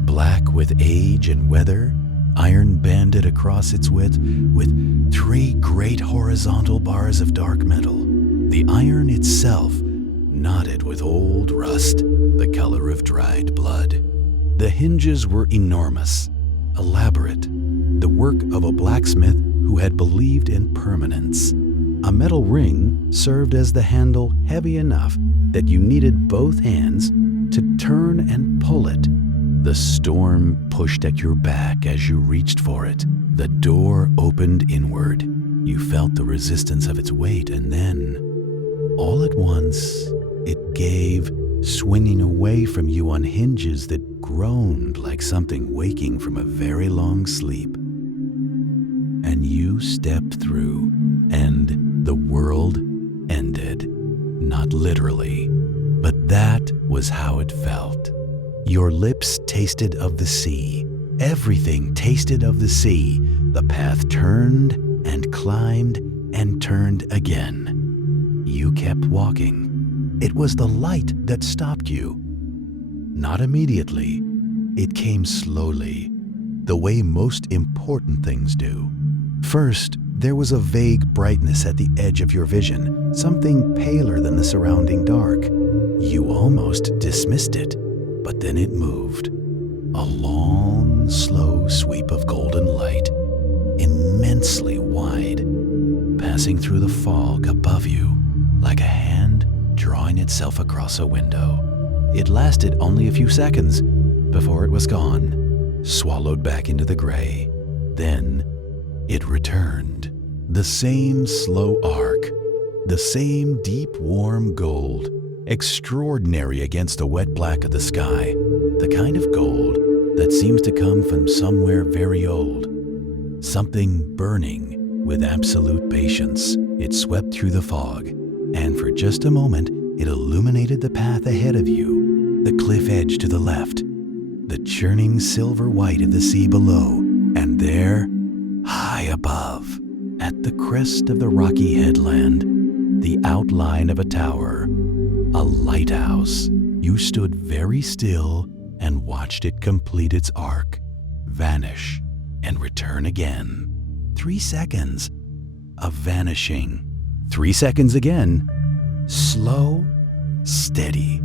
black with age and weather, iron banded across its width with 3 great horizontal bars of dark metal. The iron itself knotted with old rust, the color of dried blood. The hinges were enormous, elaborate, the work of a blacksmith who had believed in permanence. A metal ring served as the handle, heavy enough that you needed both hands to turn and pull it. The storm pushed at your back as you reached for it. The door opened inward. You felt the resistance of its weight, and then, all at once, it gave, swinging away from you on hinges that groaned like something waking from a very long sleep. And you stepped through, and the world ended. Not literally, but that was how it felt. Your lips tasted of the sea. Everything tasted of the sea. The path turned and climbed and turned again. You kept walking. It was the light that stopped you. Not immediately. It came slowly, the way most important things do. First, there was a vague brightness at the edge of your vision, something paler than the surrounding dark. You almost dismissed it. But then it moved. A long, slow sweep of golden light, immensely wide, passing through the fog above you like a hand drawing itself across a window. It lasted only a few seconds before it was gone, swallowed back into the gray. Then it returned. The same slow arc, the same deep, warm gold, extraordinary against the wet black of the sky, the kind of gold that seems to come from somewhere very old. Something burning with absolute patience. It swept through the fog, and for just a moment it illuminated the path ahead of you, the cliff edge to the left, the churning silver white of the sea below, and there, high above, at the crest of the rocky headland, the outline of a tower, a lighthouse. You stood very still and watched it complete its arc, vanish, and return again. 3 seconds of vanishing. 3 seconds again. Slow, steady,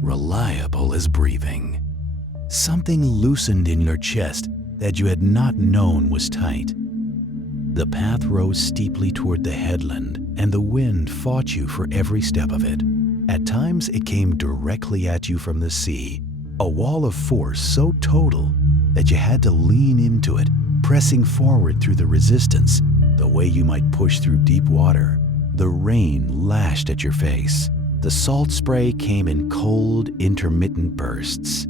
reliable as breathing. Something loosened in your chest that you had not known was tight. The path rose steeply toward the headland, and the wind fought you for every step of it. At times it came directly at you from the sea, a wall of force so total that you had to lean into it, pressing forward through the resistance, the way you might push through deep water. The rain lashed at your face. The salt spray came in cold, intermittent bursts.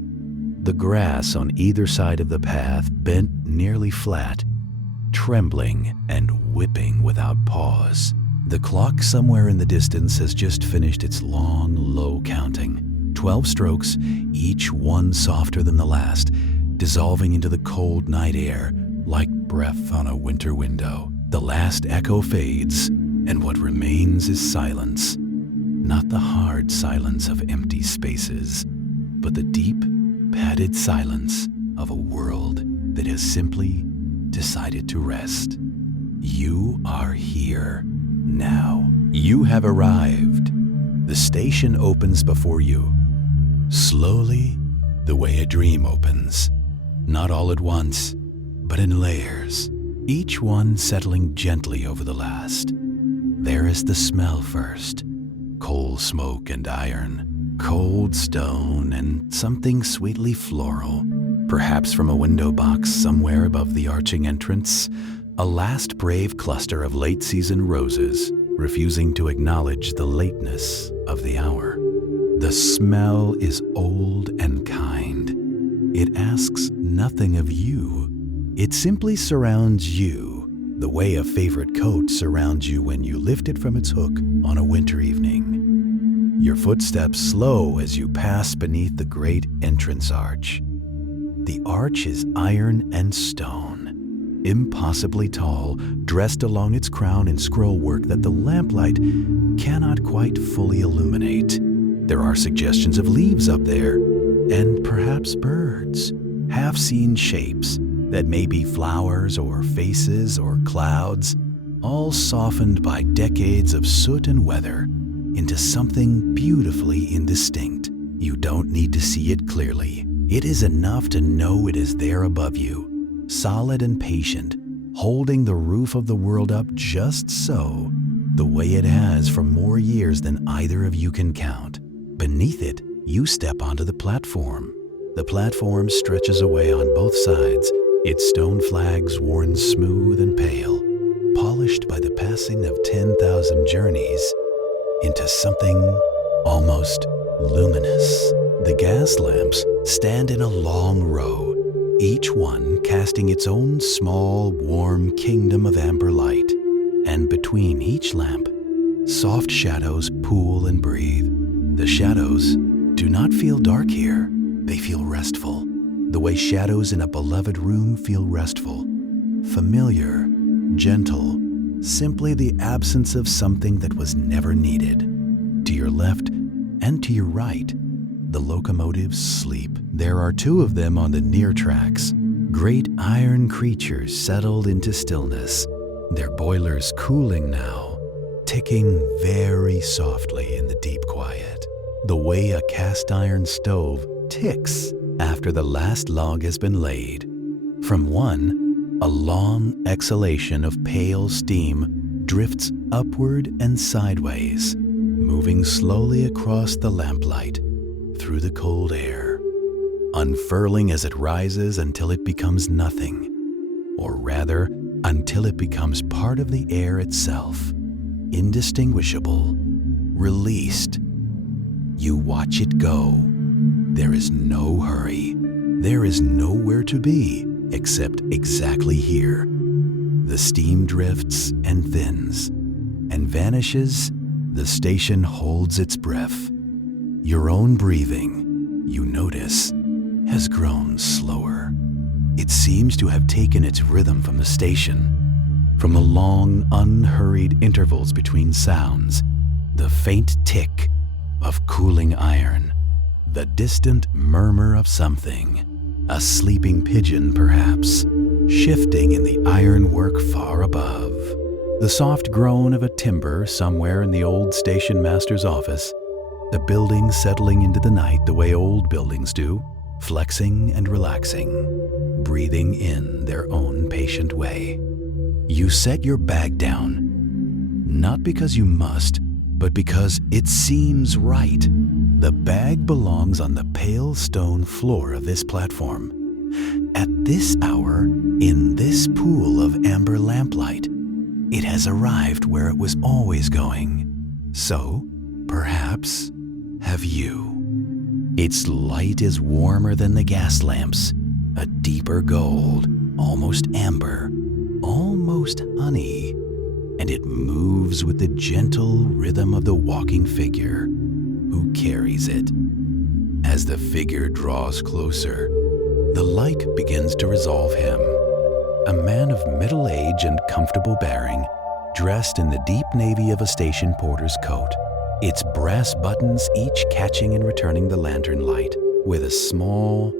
The grass on either side of the path bent nearly flat, trembling and whipping without pause. The clock somewhere in the distance has just finished its long, low counting. 12 strokes, each one softer than the last, dissolving into the cold night air like breath on a winter window. The last echo fades, and what remains is silence. Not the hard silence of empty spaces, but the deep, padded silence of a world that has simply decided to rest. You are here now. You have arrived. The station opens before you. Slowly, the way a dream opens. Not all at once, but in layers, each one settling gently over the last. There is the smell first. Coal smoke and iron, cold stone and something sweetly floral. Perhaps from a window box somewhere above the arching entrance, a last brave cluster of late-season roses, refusing to acknowledge the lateness of the hour. The smell is old and kind. It asks nothing of you. It simply surrounds you, the way a favorite coat surrounds you when you lift it from its hook on a winter evening. Your footsteps slow as you pass beneath the great entrance arch. The arch is iron and stone, impossibly tall, dressed along its crown in scrollwork that the lamplight cannot quite fully illuminate. There are suggestions of leaves up there, and perhaps birds, half-seen shapes that may be flowers or faces or clouds, all softened by decades of soot and weather into something beautifully indistinct. You don't need to see it clearly. It is enough to know it is there above you, solid and patient, holding the roof of the world up just so, the way it has for more years than either of you can count. Beneath it, you step onto the platform. The platform stretches away on both sides, its stone flags worn smooth and pale, polished by the passing of 10,000 journeys, into something almost luminous. The gas lamps stand in a long row, each one casting its own small, warm kingdom of amber light. And between each lamp, soft shadows pool and breathe. The shadows do not feel dark here. They feel restful, the way shadows in a beloved room feel restful, familiar, gentle, simply the absence of something that was never needed. To your left and to your right, the locomotives sleep. There are two of them on the near tracks, great iron creatures settled into stillness, their boilers cooling now, ticking very softly in the deep quiet, the way a cast iron stove ticks after the last log has been laid. From one, a long exhalation of pale steam drifts upward and sideways, moving slowly across the lamplight through the cold air, unfurling as it rises until it becomes nothing, or rather, until it becomes part of the air itself, indistinguishable, released. You watch it go. There is no hurry. There is nowhere to be except exactly here. The steam drifts and thins and vanishes. The station holds its breath. Your own breathing, you notice, has grown slower. It seems to have taken its rhythm from the station, from the long, unhurried intervals between sounds, the faint tick of cooling iron, the distant murmur of something, a sleeping pigeon perhaps, shifting in the ironwork far above, the soft groan of a timber somewhere in the old station master's office, the building settling into the night the way old buildings do, flexing and relaxing, breathing in their own patient way. You set your bag down, not because you must, but because it seems right. The bag belongs on the pale stone floor of this platform. At this hour, in this pool of amber lamplight, it has arrived where it was always going. So, perhaps, have you. Its light is warmer than the gas lamps, a deeper gold, almost amber, almost honey, and it moves with the gentle rhythm of the walking figure who carries it. As the figure draws closer, the light begins to resolve him. A man of middle age and comfortable bearing, dressed in the deep navy of a station porter's coat, its brass buttons each catching and returning the lantern light with a small,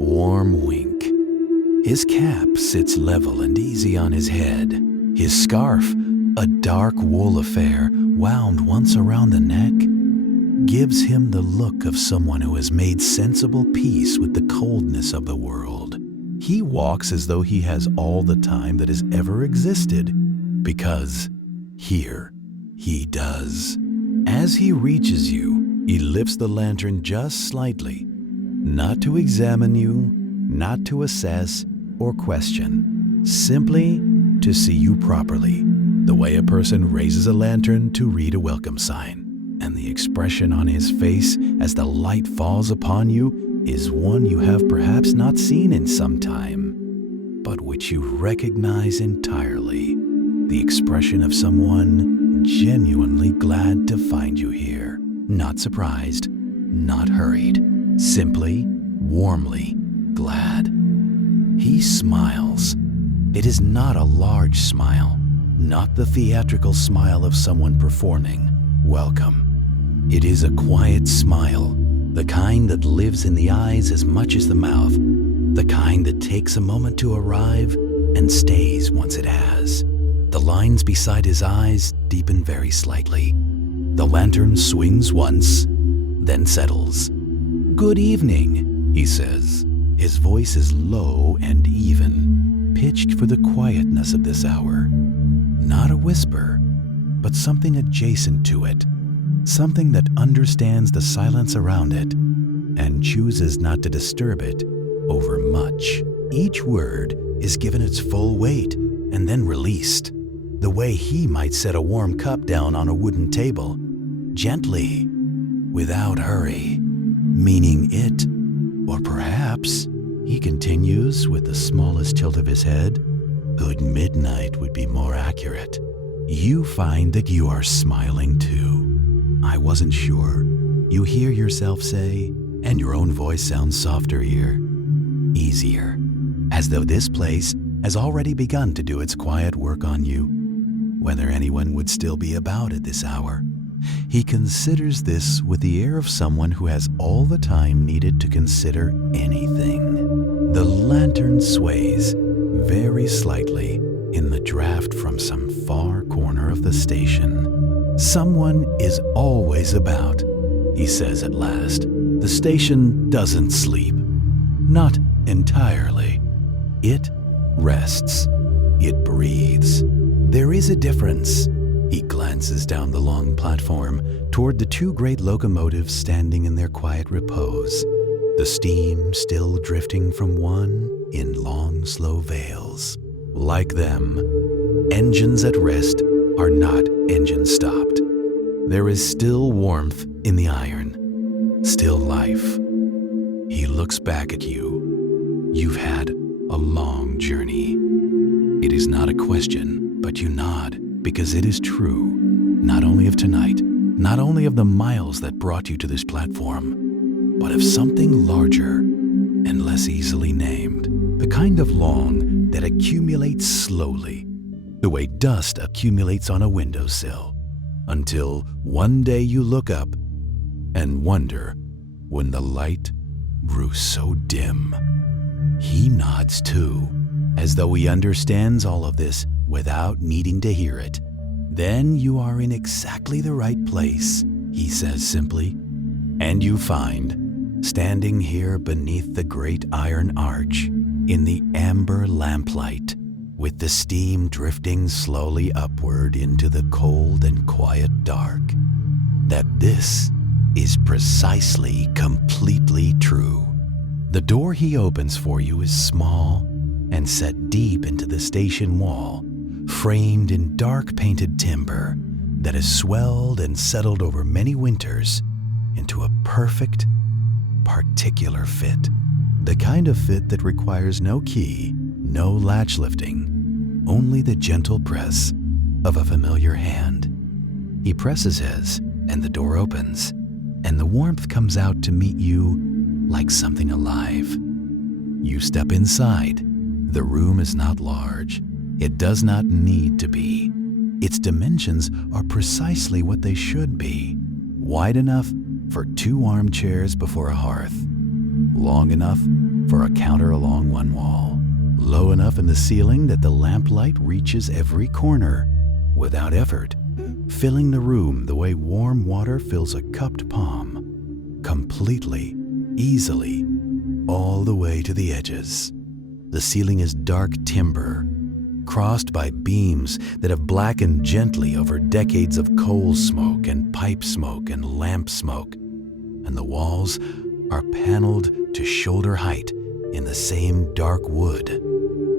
warm wink. His cap sits level and easy on his head. His scarf, a dark wool affair wound once around the neck, gives him the look of someone who has made sensible peace with the coldness of the world. He walks as though he has all the time that has ever existed, because here he does. As he reaches you, he lifts the lantern just slightly, not to examine you, not to assess or question, simply to see you properly, the way a person raises a lantern to read a welcome sign. And the expression on his face as the light falls upon you is one you have perhaps not seen in some time, but which you recognize entirely, the expression of someone genuinely glad to find you here, not surprised, not hurried, simply, warmly glad. He smiles. It is not a large smile, not the theatrical smile of someone performing welcome. It is a quiet smile, the kind that lives in the eyes as much as the mouth, the kind that takes a moment to arrive and stays once it has. The lines beside his eyes deepen very slightly. The lantern swings once, then settles. "Good evening," he says. His voice is low and even, pitched for the quietness of this hour. Not a whisper, but something adjacent to it, something that understands the silence around it and chooses not to disturb it overmuch. Each word is given its full weight and then released, the way he might set a warm cup down on a wooden table, gently, without hurry, meaning it, or perhaps, he continues with the smallest tilt of his head, good midnight would be more accurate. You find that you are smiling too. I wasn't sure. You hear yourself say, and your own voice sounds softer here, easier, as though this place has already begun to do its quiet work on you. Whether anyone would still be about at this hour, he considers this with the air of someone who has all the time needed to consider anything. The lantern sways very slightly in the draft from some far corner of the station. Someone is always about, he says at last. The station doesn't sleep. Not entirely. It rests. It breathes. There is a difference. He glances down the long platform toward the two great locomotives standing in their quiet repose, the steam still drifting from one in long, slow veils. Like them, engines at rest are not engines stopped. There is still warmth in the iron, still life. He looks back at you. You've had a long journey. It is not a question, but you nod, because it is true, not only of tonight, not only of the miles that brought you to this platform, but of something larger and less easily named, the kind of long that accumulates slowly, the way dust accumulates on a windowsill, until one day you look up and wonder when the light grew so dim. He nods too, as though he understands all of this without needing to hear it. Then you are in exactly the right place, he says simply, and you find Standing here beneath the great iron arch, in the amber lamplight, with the steam drifting slowly upward into the cold and quiet dark, that this is precisely, completely true. The door he opens for you is small and set deep into the station wall, framed in dark painted timber that has swelled and settled over many winters into a perfect, particular fit. The kind of fit that requires no key, no latch lifting, only the gentle press of a familiar hand. He presses his, and the door opens, and the warmth comes out to meet you like something alive. You step inside. The room is not large. It does not need to be. Its dimensions are precisely what they should be. Wide enough for 2 armchairs before a hearth. Long enough for a counter along one wall. Low enough in the ceiling that the lamplight reaches every corner without effort, filling the room the way warm water fills a cupped palm, completely, easily, all the way to the edges. The ceiling is dark timber, crossed by beams that have blackened gently over decades of coal smoke and pipe smoke and lamp smoke, and the walls are paneled to shoulder height in the same dark wood,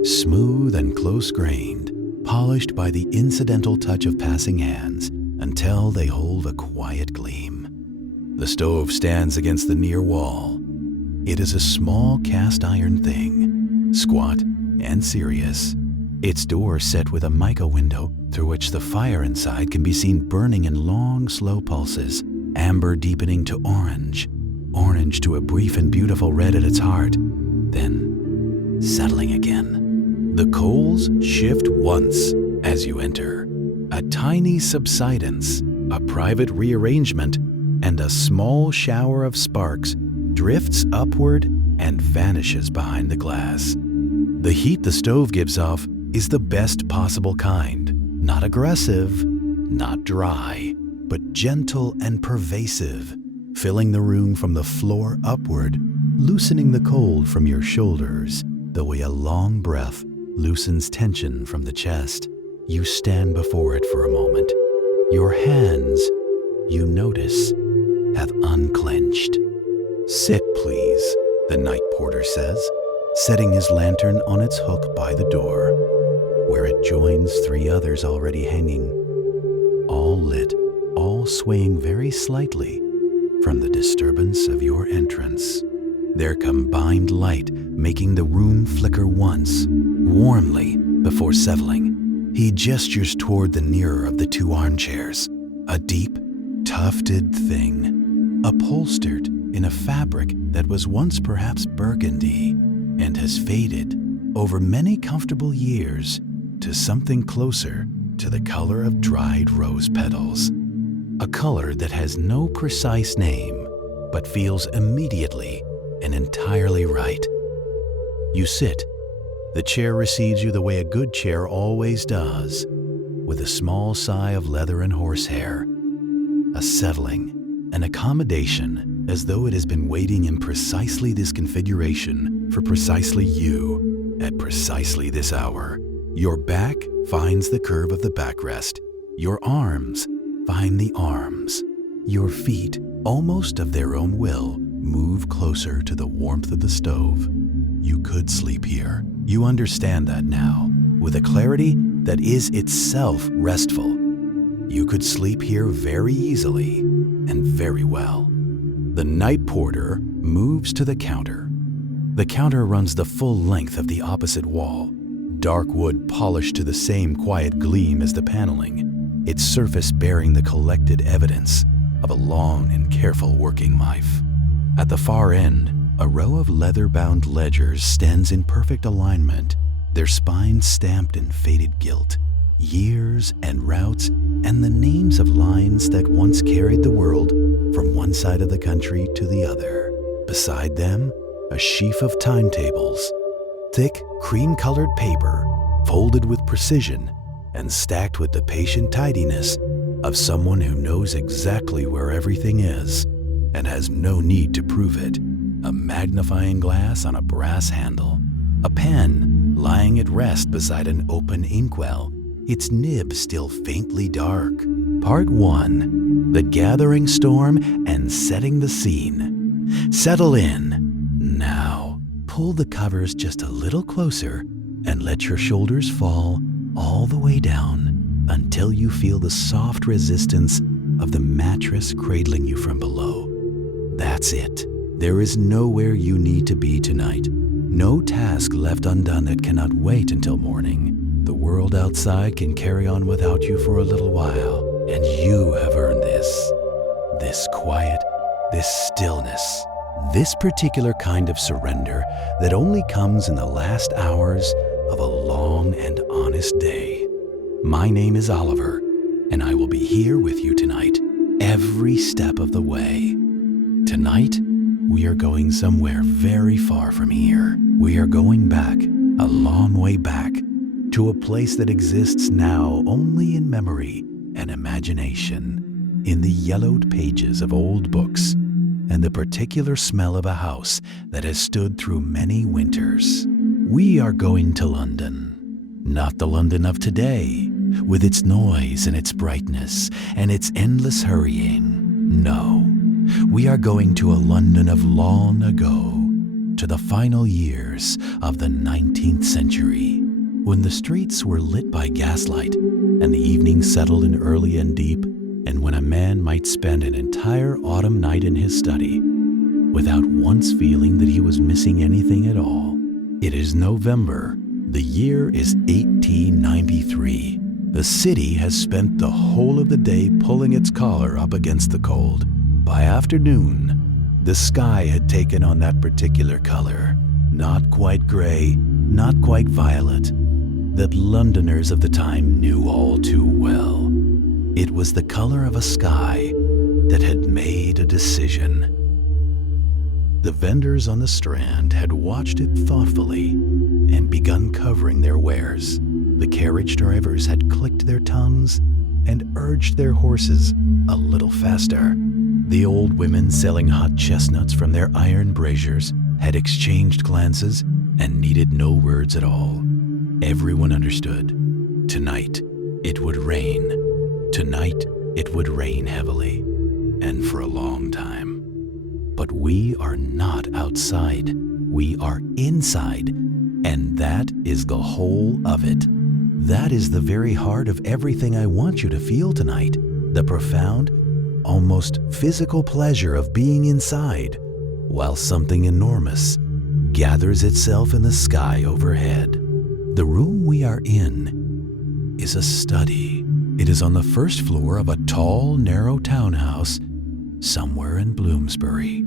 smooth and close-grained, polished by the incidental touch of passing hands until they hold a quiet gleam. The stove stands against the near wall. It is a small cast iron thing, squat and serious. Its door set with a mica window through which the fire inside can be seen burning in long, slow pulses, amber deepening to orange, orange to a brief and beautiful red at its heart, then settling again. The coals shift once as you enter. A tiny subsidence, a private rearrangement, and a small shower of sparks drifts upward and vanishes behind the glass. The heat the stove gives off is the best possible kind. Not aggressive, not dry, but gentle and pervasive, filling the room from the floor upward, loosening the cold from your shoulders, the way a long breath loosens tension from the chest. You stand before it for a moment. Your hands, you notice, have unclenched. "Sit, please," the night porter says, setting his lantern on its hook by the door, where it joins 3 others already hanging, all lit, all swaying very slightly from the disturbance of your entrance. Their combined light making the room flicker once, warmly, before settling. He gestures toward the nearer of the 2 armchairs, a deep, tufted thing, upholstered in a fabric that was once perhaps burgundy and has faded over many comfortable years to something closer to the color of dried rose petals, a color that has no precise name but feels immediately and entirely right. You sit. The chair receives you the way a good chair always does, with a small sigh of leather and horsehair, a settling, an accommodation as though it has been waiting in precisely this configuration for precisely you at precisely this hour. Your back finds the curve of the backrest. Your arms find the arms. Your feet, almost of their own will, move closer to the warmth of the stove. You could sleep here. You understand that now, with a clarity that is itself restful. You could sleep here very easily and very well. The night porter moves to the counter. The counter runs the full length of the opposite wall, dark wood polished to the same quiet gleam as the paneling, its surface bearing the collected evidence of a long and careful working life. At the far end, a row of leather-bound ledgers stands in perfect alignment, their spines stamped in faded gilt, years and routes and the names of lines that once carried the world from one side of the country to the other. Beside them, a sheaf of timetables, thick cream-colored paper, folded with precision and stacked with the patient tidiness of someone who knows exactly where everything is and has no need to prove it. a magnifying glass on a brass handle, a pen lying at rest beside an open inkwell, its nib still faintly dark. Part 1. The gathering storm and setting the scene. Settle in. Now, pull the covers just a little closer and let your shoulders fall all the way down until you feel the soft resistance of the mattress cradling you from below. That's it. There is nowhere you need to be tonight. No task left undone that cannot wait until morning. The world outside can carry on without you for a little while, and you have earned this. This quiet, this stillness, this particular kind of surrender that only comes in the last hours of a long and honest day. My name is Oliver, and I will be here with you tonight, every step of the way. Tonight, we are going somewhere very far from here. We are going back, a long way back, to a place that exists now only in memory and imagination, in the yellowed pages of old books, and the particular smell of a house that has stood through many winters. We are going to London. Not the London of today, with its noise and its brightness and its endless hurrying. No, we are going to a London of long ago, to the final years of the 19th century, when the streets were lit by gaslight and the evening settled in early and deep, and when a man might spend an entire autumn night in his study without once feeling that he was missing anything at all. It is November. The year is 1893. The city has spent the whole of the day pulling its collar up against the cold. By afternoon, the sky had taken on that particular color, not quite gray, not quite violet, that Londoners of the time knew all too well. It was the color of a sky that had made a decision. The vendors on the Strand had watched it thoughtfully and begun covering their wares. The carriage drivers had clicked their tongues and urged their horses a little faster. The old women selling hot chestnuts from their iron braziers had exchanged glances and needed no words at all. Everyone understood. Tonight, it would rain. Tonight, it would rain heavily, and for a long time. But we are not outside. We are inside, and that is the whole of it. That is the very heart of everything I want you to feel tonight. The profound, almost physical pleasure of being inside, while something enormous gathers itself in the sky overhead. The room we are in is a study. It is on the first floor of a tall, narrow townhouse somewhere in Bloomsbury.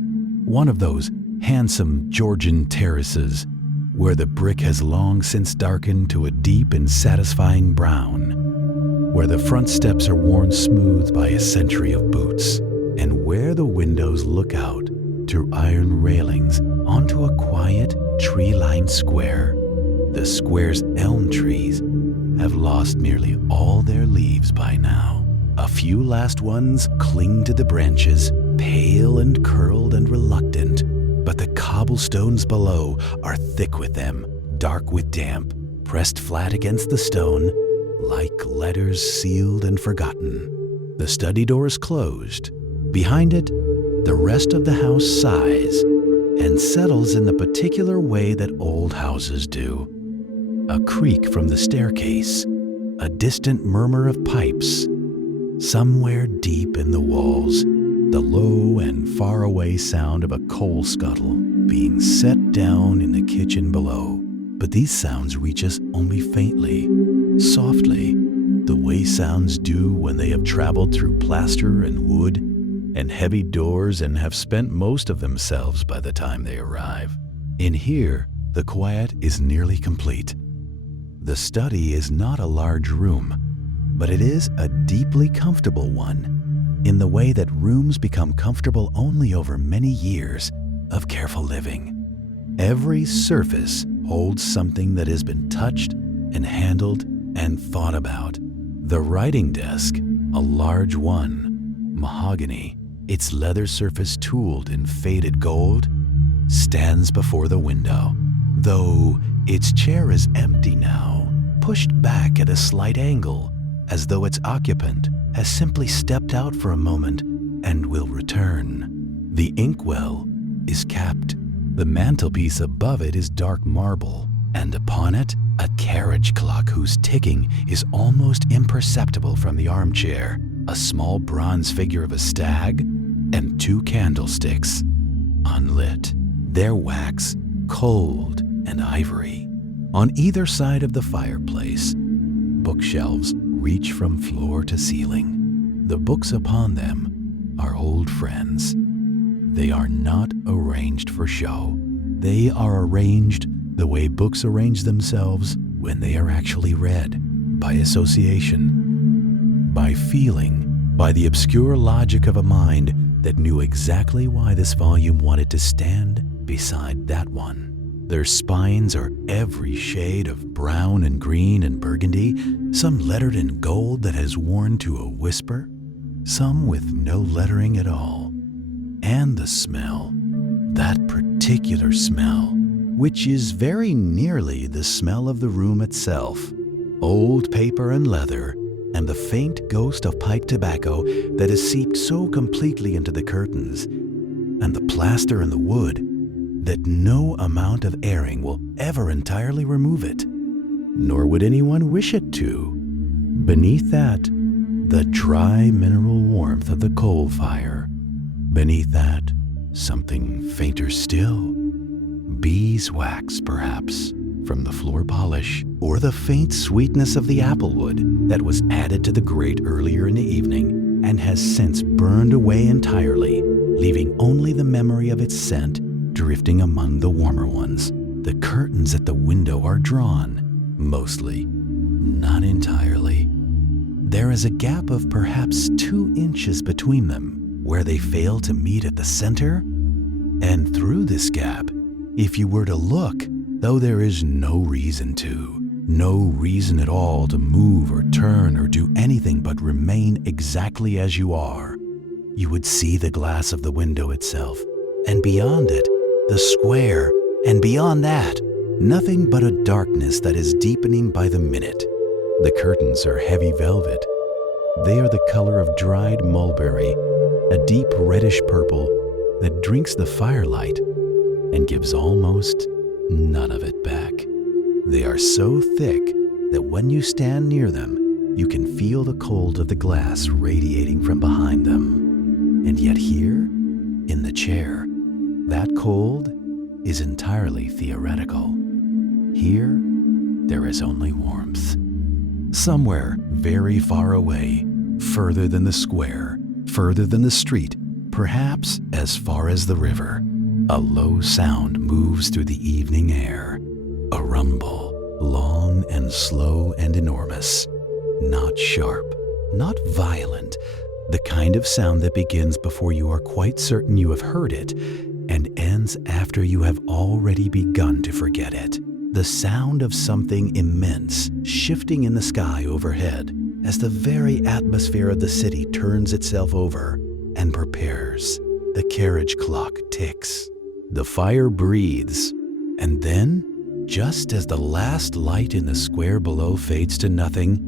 One of those handsome Georgian terraces where the brick has long since darkened to a deep and satisfying brown, where the front steps are worn smooth by a century of boots, and where the windows look out through iron railings onto a quiet, tree-lined square. The square's elm trees have lost nearly all their leaves by now. A few last ones cling to the branches, pale and curled and reluctant, but the cobblestones below are thick with them, dark with damp, pressed flat against the stone, like letters sealed and forgotten. The study door is closed. Behind it, the rest of the house sighs and settles in the particular way that old houses do. A creak from the staircase, a distant murmur of pipes. Somewhere deep in the walls, the low and faraway sound of a coal scuttle being set down in the kitchen below. But these sounds reach us only faintly, softly, the way sounds do when they have traveled through plaster and wood and heavy doors and have spent most of themselves by the time they arrive. In here, the quiet is nearly complete. The study is not a large room, but it is a deeply comfortable one, in the way that rooms become comfortable only over many years of careful living. Every surface holds something that has been touched and handled and thought about. The writing desk, a large one, mahogany, its leather surface tooled in faded gold, stands before the window, though its chair is empty now, pushed back at a slight angle, as though its occupant has simply stepped out for a moment and will return. The inkwell is capped. The mantelpiece above it is dark marble, and upon it, a carriage clock whose ticking is almost imperceptible from the armchair, a small bronze figure of a stag, and 2 candlesticks, unlit, their wax cold and ivory. On either side of the fireplace, bookshelves reach from floor to ceiling. The books upon them are old friends. They are not arranged for show. They are arranged the way books arrange themselves when they are actually read, by association, by feeling, by the obscure logic of a mind that knew exactly why this volume wanted to stand beside that one. Their spines are every shade of brown and green and burgundy, some lettered in gold that has worn to a whisper, some with no lettering at all. And the smell, that particular smell, which is very nearly the smell of the room itself, old paper and leather, and the faint ghost of pipe tobacco that has seeped so completely into the curtains, and the plaster and the wood, that no amount of airing will ever entirely remove it, nor would anyone wish it to. Beneath that, the dry mineral warmth of the coal fire. Beneath that, something fainter still. Beeswax, perhaps, from the floor polish, or the faint sweetness of the applewood that was added to the grate earlier in the evening and has since burned away entirely, leaving only the memory of its scent drifting among the warmer ones. The curtains at the window are drawn, mostly, not entirely. There is a gap of perhaps 2 inches between them, where they fail to meet at the center, and through this gap, if you were to look, though there is no reason at all to move or turn or do anything but remain exactly as you are, you would see the glass of the window itself, and beyond it, the square, and beyond that, nothing but a darkness that is deepening by the minute. The curtains are heavy velvet. They are the color of dried mulberry, a deep reddish purple that drinks the firelight and gives almost none of it back. They are so thick that when you stand near them, you can feel the cold of the glass radiating from behind them. And yet here, in the chair, that cold is entirely theoretical. Here, there is only warmth. Somewhere very far away, further than the square, further than the street, perhaps as far as the river, a low sound moves through the evening air. A rumble, long and slow and enormous. Not sharp, not violent, the kind of sound that begins before you are quite certain you have heard it and ends after you have already begun to forget it. The sound of something immense shifting in the sky overhead as the very atmosphere of the city turns itself over and prepares. The carriage clock ticks. The fire breathes. And then, just as the last light in the square below fades to nothing,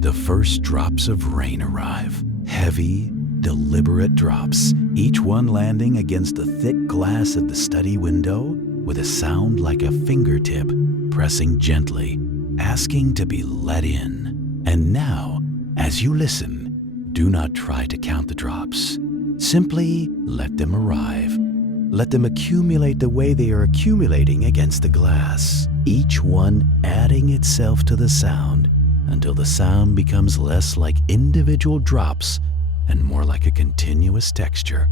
the first drops of rain arrive. Heavy, deliberate drops, each one landing against the thick glass of the study window with a sound like a fingertip pressing gently, asking to be let in. And now, as you listen, do not try to count the drops. Simply let them arrive. Let them accumulate the way they are accumulating against the glass, each one adding itself to the sound until the sound becomes less like individual drops and more like a continuous texture,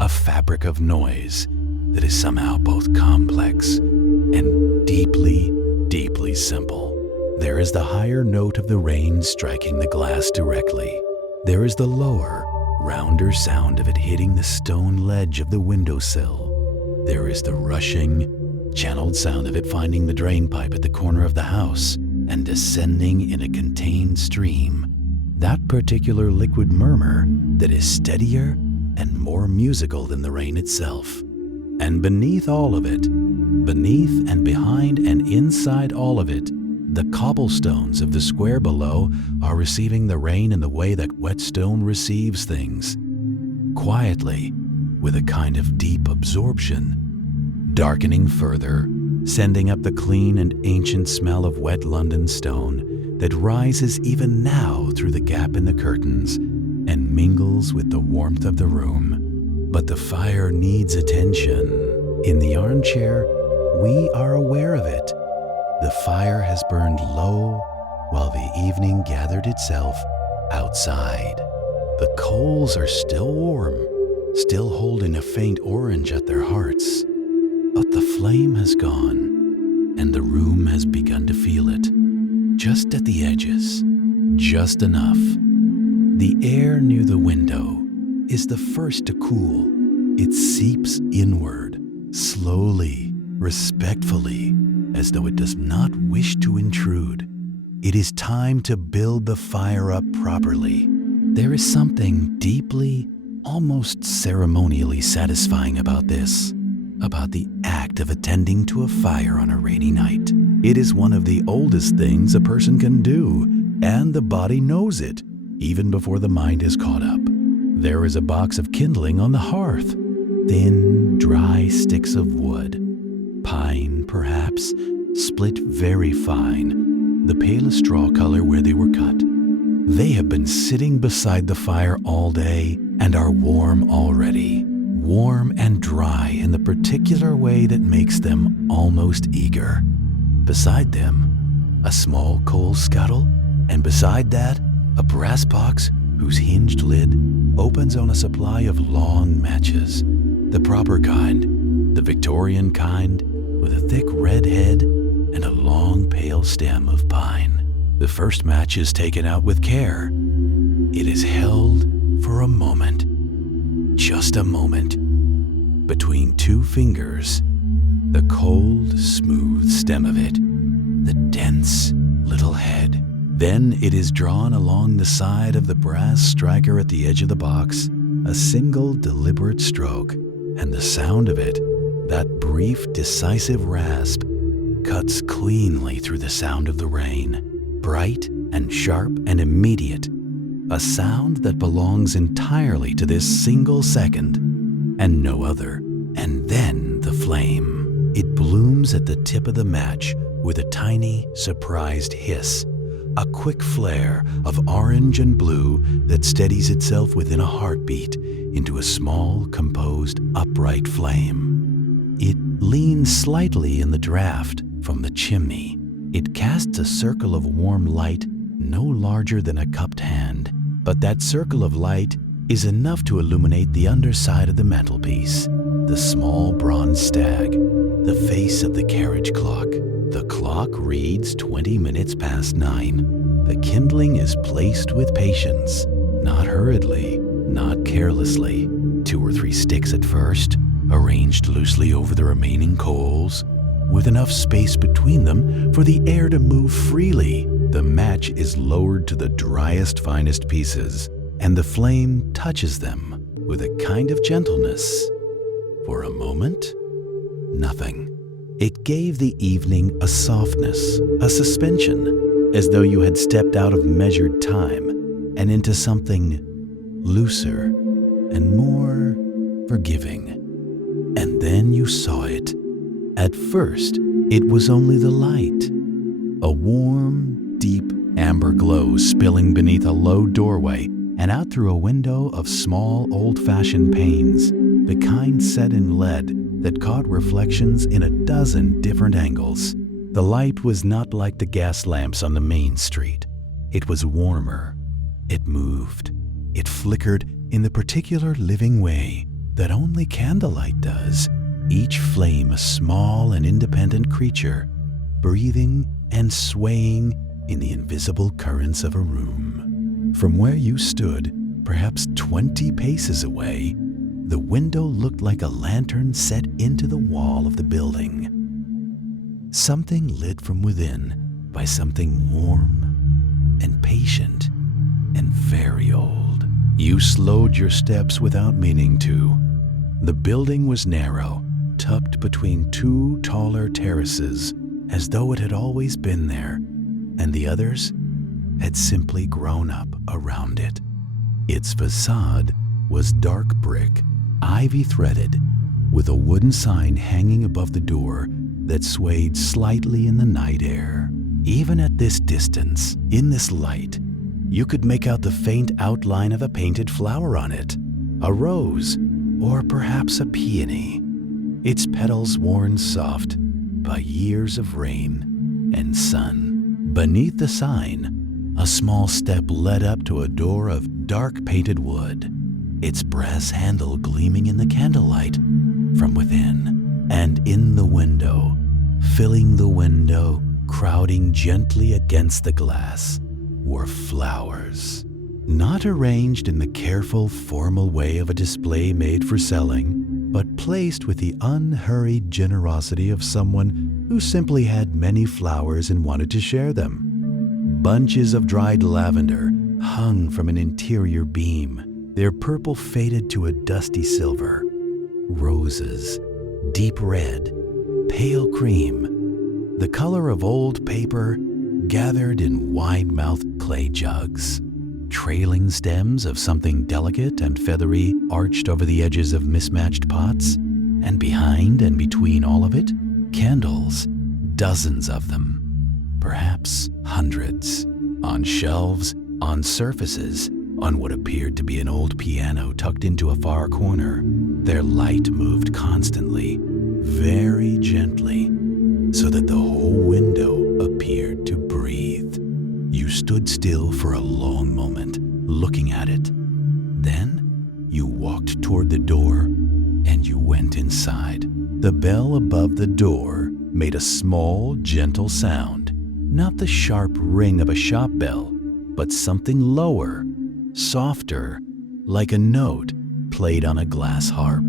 a fabric of noise that is somehow both complex and deeply, deeply simple. There is the higher note of the rain striking the glass directly. There is the lower, rounder sound of it hitting the stone ledge of the windowsill. There is the rushing, channeled sound of it finding the drain pipe at the corner of the house and descending in a contained stream. That particular liquid murmur that is steadier and more musical than the rain itself. And beneath all of it, beneath and behind and inside all of it, the cobblestones of the square below are receiving the rain in the way that wet stone receives things. Quietly, with a kind of deep absorption, darkening further, sending up the clean and ancient smell of wet London stone that rises even now through the gap in the curtains and mingles with the warmth of the room. But the fire needs attention. In the armchair, we are aware of it. The fire has burned low while the evening gathered itself outside. The coals are still warm, still holding a faint orange at their hearts. But the flame has gone, and the room has begun to feel it. Just at the edges, just enough. The air near the window is the first to cool. It seeps inward, slowly, respectfully, as though it does not wish to intrude. It is time to build the fire up properly. There is something deeply, almost ceremonially satisfying about this, about the act of attending to a fire on a rainy night. It is one of the oldest things a person can do, and the body knows it, even before the mind is caught up. There is a box of kindling on the hearth, thin, dry sticks of wood. Pine, perhaps, split very fine, the palest straw color where they were cut. They have been sitting beside the fire all day and are warm already, warm and dry in the particular way that makes them almost eager. Beside them, a small coal scuttle, and beside that, a brass box whose hinged lid opens on a supply of long matches, the proper kind, the Victorian kind, with a thick red head and a long pale stem of pine. The first match is taken out with care. It is held for a moment, just a moment, between two fingers, the cold, smooth stem of it, the dense little head. Then it is drawn along the side of the brass striker at the edge of the box, a single deliberate stroke, and the sound of it, that brief, decisive rasp, cuts cleanly through the sound of the rain, bright and sharp and immediate, a sound that belongs entirely to this single second and no other. And then the flame. It blooms at the tip of the match with a tiny, surprised hiss, a quick flare of orange and blue that steadies itself within a heartbeat into a small, composed, upright flame. It leans slightly in the draft from the chimney. It casts a circle of warm light no larger than a cupped hand, but that circle of light is enough to illuminate the underside of the mantelpiece, the small bronze stag, the face of the carriage clock. The clock reads 20 minutes past 9. The kindling is placed with patience, not hurriedly, not carelessly. 2 or 3 sticks at first, arranged loosely over the remaining coals, with enough space between them for the air to move freely. The match is lowered to the driest, finest pieces, and the flame touches them with a kind of gentleness. For a moment, nothing. It gave the evening a softness, a suspension, as though you had stepped out of measured time and into something looser and more forgiving. And then you saw it. At first, it was only the light, a warm, deep amber glow spilling beneath a low doorway and out through a window of small, old-fashioned panes, the kind set in lead that caught reflections in a dozen different angles. The light was not like the gas lamps on the main street. It was warmer. It moved. It flickered in the particular living way that only candlelight does, each flame a small and independent creature, breathing and swaying in the invisible currents of a room. From where you stood, perhaps 20 paces away, the window looked like a lantern set into the wall of the building. Something lit from within by something warm and patient and very old. You slowed your steps without meaning to. The building was narrow, tucked between two taller terraces, as though it had always been there, and the others had simply grown up around it. Its facade was dark brick, ivy-threaded, with a wooden sign hanging above the door that swayed slightly in the night air. Even at this distance, in this light, you could make out the faint outline of a painted flower on it, a rose, or perhaps a peony, its petals worn soft by years of rain and sun. Beneath the sign, a small step led up to a door of dark painted wood, its brass handle gleaming in the candlelight from within. And in the window, filling the window, crowding gently against the glass, were flowers. Not arranged in the careful, formal way of a display made for selling, but placed with the unhurried generosity of someone who simply had many flowers and wanted to share them. Bunches of dried lavender hung from an interior beam, their purple faded to a dusty silver. Roses, deep red, pale cream, the color of old paper, gathered in wide-mouthed clay jugs. Trailing stems of something delicate and feathery arched over the edges of mismatched pots, and behind and between all of it, candles, dozens of them, perhaps hundreds, on shelves, on surfaces, on what appeared to be an old piano tucked into a far corner. Their light moved constantly, very gently, so that the whole window appeared to breathe. You stood still for a long moment, looking at it. Then you walked toward the door, and you went inside. The bell above the door made a small, gentle sound, not the sharp ring of a shop bell, but something lower, softer, like a note played on a glass harp.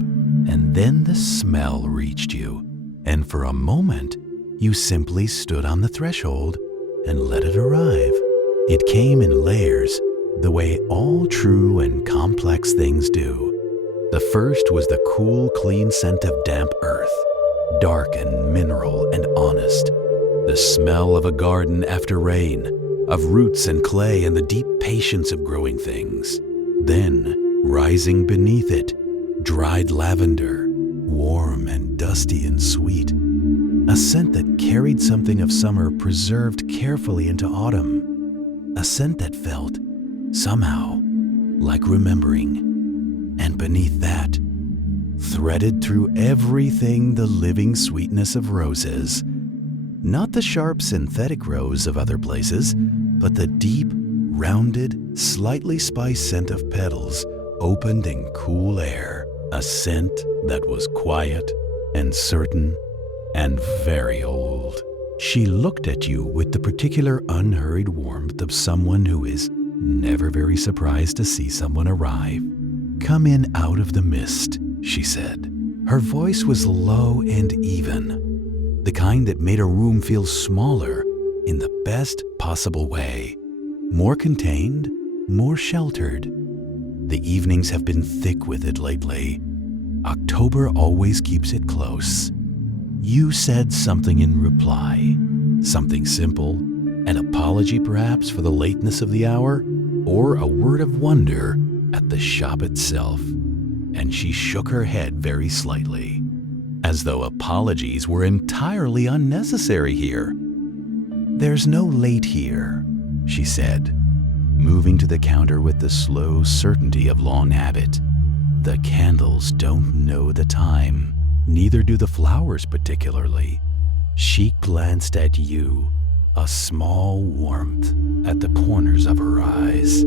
And then the smell reached you, and for a moment, you simply stood on the threshold and let it arrive. It came in layers, the way all true and complex things do. The first was the cool, clean scent of damp earth, dark and mineral and honest. The smell of a garden after rain, of roots and clay and the deep patience of growing things. Then, rising beneath it, dried lavender, warm and dusty and sweet. A scent that carried something of summer preserved carefully into autumn. A scent that felt, somehow, like remembering. And beneath that, threaded through everything, the living sweetness of roses. Not the sharp synthetic rose of other places, but the deep, rounded, slightly spiced scent of petals opened in cool air. A scent that was quiet and certain and very old. She looked at you with the particular unhurried warmth of someone who is never very surprised to see someone arrive. "Come in out of the mist," she said. Her voice was low and even, the kind that made a room feel smaller in the best possible way, more contained, more sheltered. The evenings have been thick with it lately. October always keeps it close. You said something in reply, something simple, an apology perhaps for the lateness of the hour, or a word of wonder at the shop itself, and she shook her head very slightly, as though apologies were entirely unnecessary here. "There's no late here," she said, moving to the counter with the slow certainty of long habit. "The candles don't know the time, neither do the flowers particularly." She glanced at you, a small warmth at the corners of her eyes.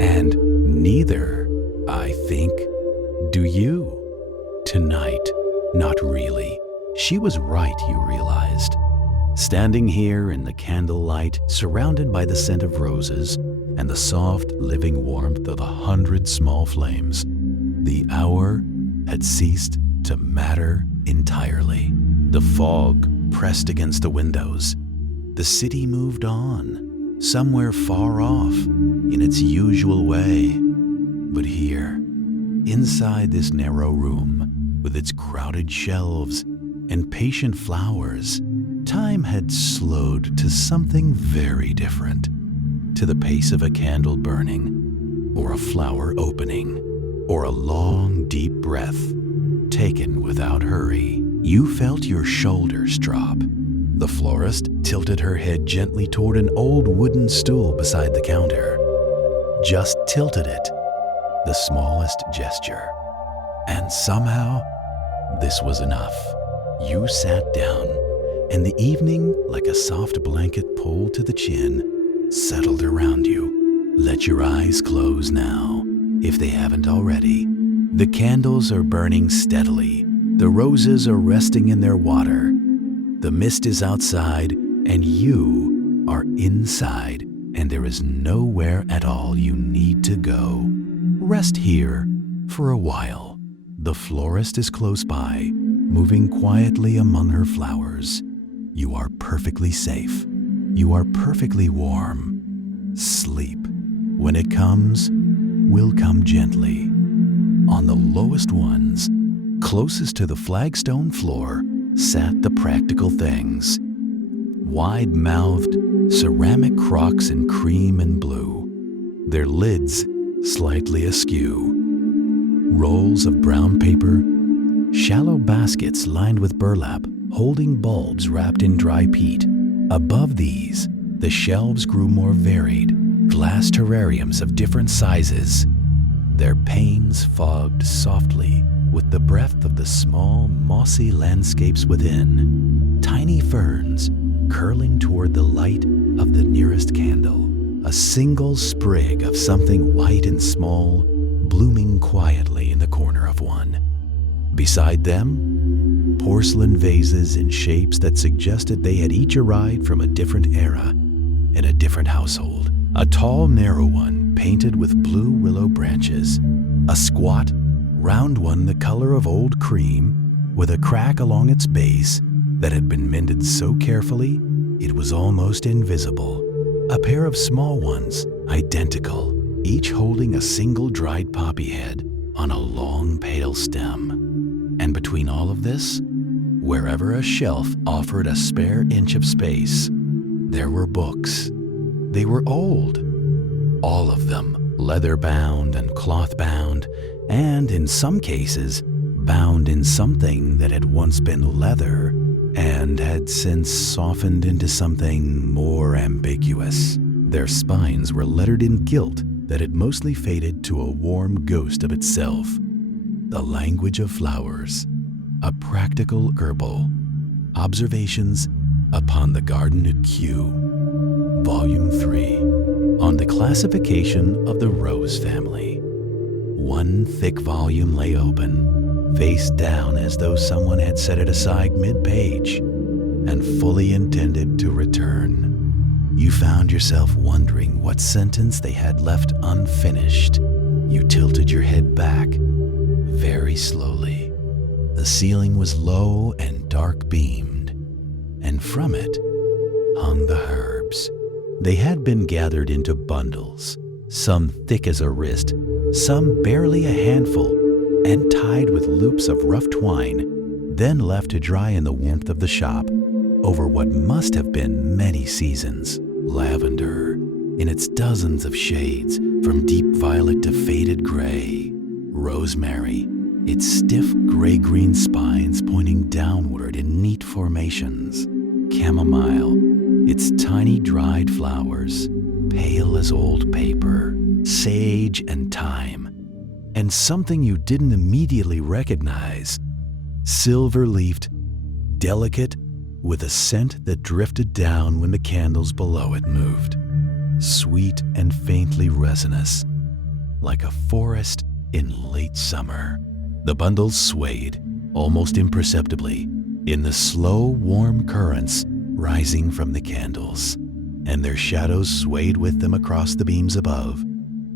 "And neither, I think, do you. Tonight, not really." She was right, you realized. Standing here in the candlelight, surrounded by the scent of roses and the soft, living warmth of 100 small flames, the hour had ceased to matter entirely. The fog pressed against the windows. The city moved on, somewhere far off, in its usual way. But here, inside this narrow room, with its crowded shelves and patient flowers, time had slowed to something very different, to the pace of a candle burning, or a flower opening, or a long, deep breath taken without hurry. You felt your shoulders drop. The florist tilted her head gently toward an old wooden stool beside the counter. Just tilted it, the smallest gesture. And somehow, this was enough. You sat down, and the evening, like a soft blanket pulled to the chin, settled around you. Let your eyes close now, if they haven't already. The candles are burning steadily. The roses are resting in their water. The mist is outside, and you are inside, and there is nowhere at all you need to go. Rest here for a while. The florist is close by, moving quietly among her flowers. You are perfectly safe. You are perfectly warm. Sleep, when it comes, will come gently. On the lowest ones, closest to the flagstone floor, sat the practical things. Wide-mouthed ceramic crocks in cream and blue, their lids slightly askew. Rolls of brown paper, shallow baskets lined with burlap, holding bulbs wrapped in dry peat. Above these, the shelves grew more varied, glass terrariums of different sizes, their panes fogged softly with the breath of the small, mossy landscapes within. Tiny ferns curling toward the light of the nearest candle. A single sprig of something white and small, blooming quietly in the corner of one. Beside them, porcelain vases in shapes that suggested they had each arrived from a different era in a different household. A tall, narrow one painted with blue willow branches. A squat, round one the color of old cream, with a crack along its base that had been mended so carefully it was almost invisible. A pair of small ones, identical, each holding a single dried poppy head on a long pale stem. And between all of this, wherever a shelf offered a spare inch of space, there were books. They were old, all of them, leather-bound and cloth-bound, and in some cases, bound in something that had once been leather and had since softened into something more ambiguous. Their spines were lettered in gilt that had mostly faded to a warm ghost of itself. The Language of Flowers, a practical herbal, Observations upon the Garden at Kew, Volume 3, on the classification of the rose family. One thick volume lay open, face down as though someone had set it aside mid-page and fully intended to return. You found yourself wondering what sentence they had left unfinished. You tilted your head back very slowly. The ceiling was low and dark-beamed, and from it hung the herbs. They had been gathered into bundles, some thick as a wrist, some barely a handful, and tied with loops of rough twine, then left to dry in the warmth of the shop over what must have been many seasons. Lavender, in its dozens of shades, from deep violet to faded gray. Rosemary, its stiff gray-green spines pointing downward in neat formations. Chamomile, its tiny dried flowers, pale as old paper. Sage and thyme, and something you didn't immediately recognize. Silver-leafed, delicate, with a scent that drifted down when the candles below it moved. Sweet and faintly resinous, like a forest in late summer. The bundles swayed, almost imperceptibly, in the slow, warm currents rising from the candles, and their shadows swayed with them across the beams above,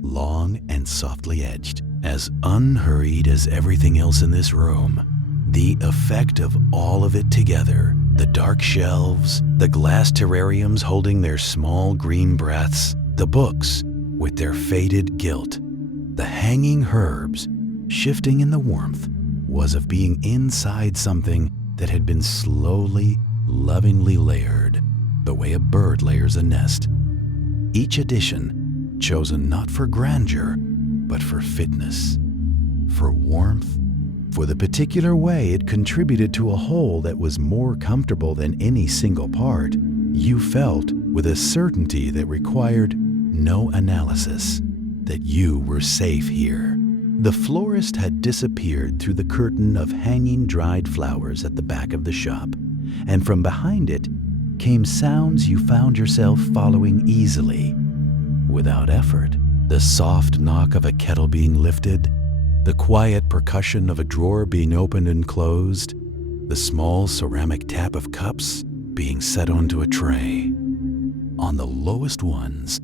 long and softly edged, as unhurried as everything else in this room. The effect of all of it together, the dark shelves, the glass terrariums holding their small green breaths, the books with their faded gilt, the hanging herbs shifting in the warmth, was of being inside something that had been slowly, lovingly layered, the way a bird layers a nest. Each addition chosen not for grandeur, but for fitness, for warmth, for the particular way it contributed to a whole that was more comfortable than any single part, you felt with a certainty that required no analysis that you were safe here. The florist had disappeared through the curtain of hanging dried flowers at the back of the shop, and from behind it came sounds you found yourself following easily, without effort. The soft knock of a kettle being lifted, the quiet percussion of a drawer being opened and closed, the small ceramic tap of cups being set onto a tray. On the lowest ones,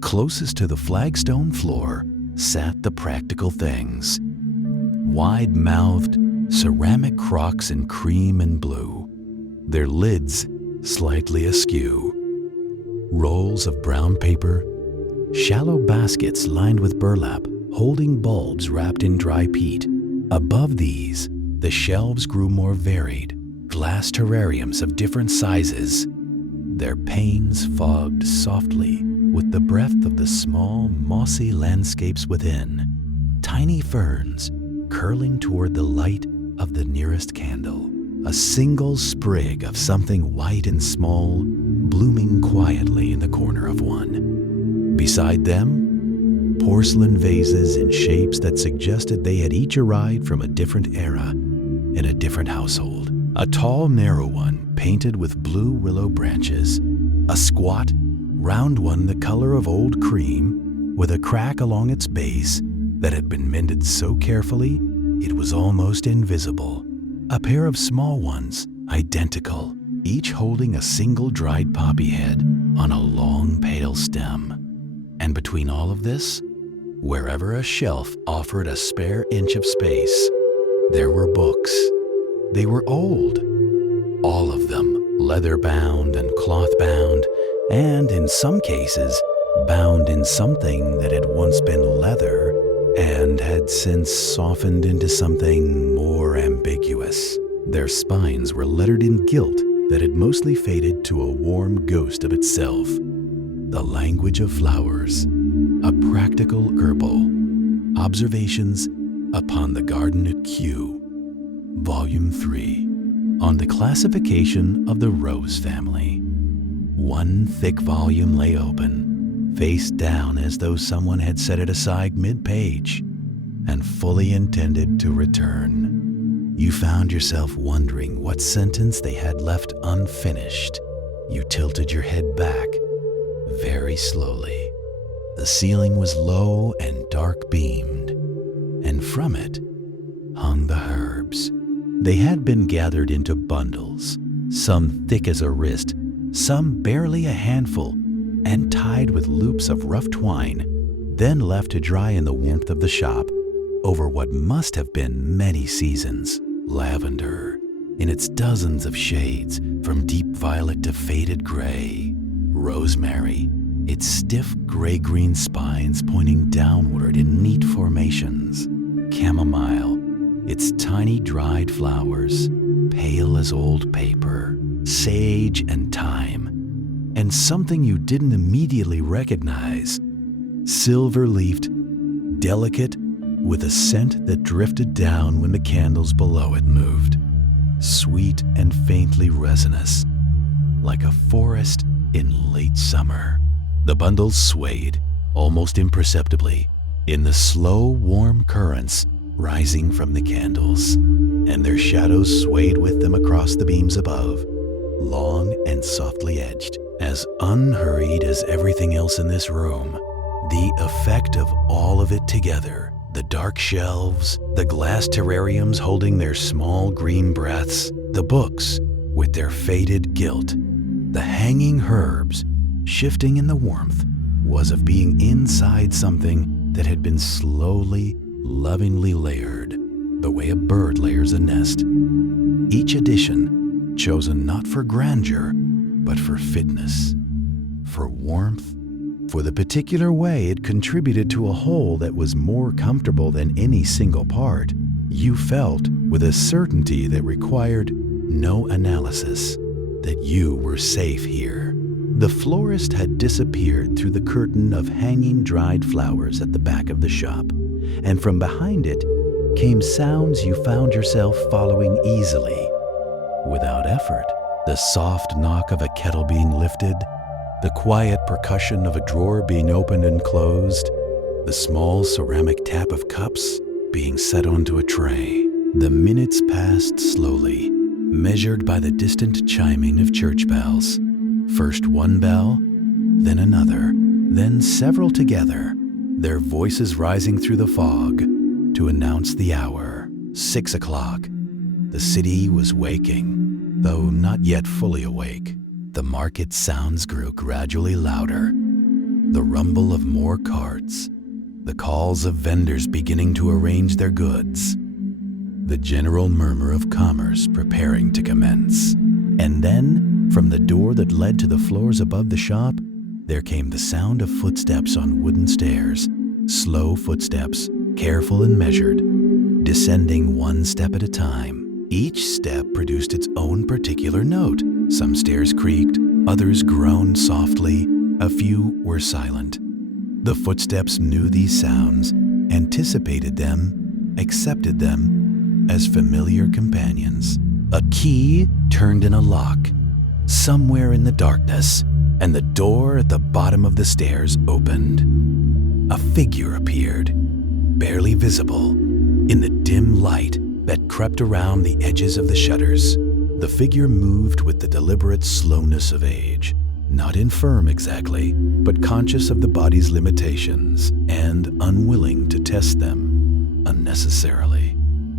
closest to the flagstone floor, sat the practical things. Wide-mouthed ceramic crocks in cream and blue, their lids slightly askew. Rolls of brown paper, shallow baskets lined with burlap, holding bulbs wrapped in dry peat. Above these, the shelves grew more varied, glass terrariums of different sizes, their panes fogged softly with the breath of the small, mossy landscapes within, tiny ferns curling toward the light of the nearest candle, a single sprig of something white and small blooming quietly in the corner of one. Beside them, porcelain vases in shapes that suggested they had each arrived from a different era in a different household. A tall, narrow one painted with blue willow branches, a squat, round one the color of old cream, with a crack along its base that had been mended so carefully it was almost invisible. A pair of small ones, identical, each holding a single dried poppy head on a long pale stem. And between all of this, wherever a shelf offered a spare inch of space, there were books. They were old, all of them leather-bound and cloth-bound, and in some cases, bound in something that had once been leather and had since softened into something more ambiguous. Their spines were lettered in gilt that had mostly faded to a warm ghost of itself. The Language of Flowers, a practical herbal. Observations upon the Garden at Kew, Volume 3, on the classification of the rose family. One thick volume lay open, face down as though someone had set it aside mid-page and fully intended to return. You found yourself wondering what sentence they had left unfinished. You tilted your head back very slowly. The ceiling was low and dark-beamed, and from it hung the herbs. They had been gathered into bundles, some thick as a wrist, some barely a handful, and tied with loops of rough twine, then left to dry in the warmth of the shop over what must have been many seasons. Lavender, in its dozens of shades, from deep violet to faded gray. Rosemary, its stiff gray-green spines pointing downward in neat formations. Chamomile, its tiny dried flowers, pale as old paper. Sage and thyme, and something you didn't immediately recognize. Silver-leafed, delicate, with a scent that drifted down when the candles below it moved. Sweet and faintly resinous, like a forest in late summer. The bundles swayed, almost imperceptibly, in the slow, warm currents rising from the candles, and their shadows swayed with them across the beams above, long and softly edged, as unhurried as everything else in this room. The effect of all of it together, the dark shelves, the glass terrariums holding their small green breaths, the books with their faded gilt, the hanging herbs shifting in the warmth, was of being inside something that had been slowly, lovingly layered, the way a bird layers a nest. Each addition chosen not for grandeur, but for fitness, for warmth, for the particular way it contributed to a whole that was more comfortable than any single part. You felt with with a certainty that required no analysis, that you were safe here. The florist had disappeared through the curtain of hanging dried flowers at the back of the shop, and from behind it came sounds you found yourself following easily, without effort. The soft knock of a kettle being lifted, the quiet percussion of a drawer being opened and closed, the small ceramic tap of cups being set onto a tray. The minutes passed slowly, measured by the distant chiming of church bells. First one bell, then another, then several together, their voices rising through the fog to announce the hour. 6 o'clock. The city was waking, though not yet fully awake. The market sounds grew gradually louder. The rumble of more carts, the calls of vendors beginning to arrange their goods, the general murmur of commerce preparing to commence. And then, from the door that led to the floors above the shop, there came the sound of footsteps on wooden stairs, slow footsteps, careful and measured, descending one step at a time. Each step produced its own particular note. Some stairs creaked, others groaned softly, a few were silent. The footsteps knew these sounds, anticipated them, accepted them as familiar companions. A key turned in a lock somewhere in the darkness, and the door at the bottom of the stairs opened. A figure appeared, barely visible, in the dim light that crept around the edges of the shutters. The figure moved with the deliberate slowness of age, not infirm exactly, but conscious of the body's limitations and unwilling to test them unnecessarily.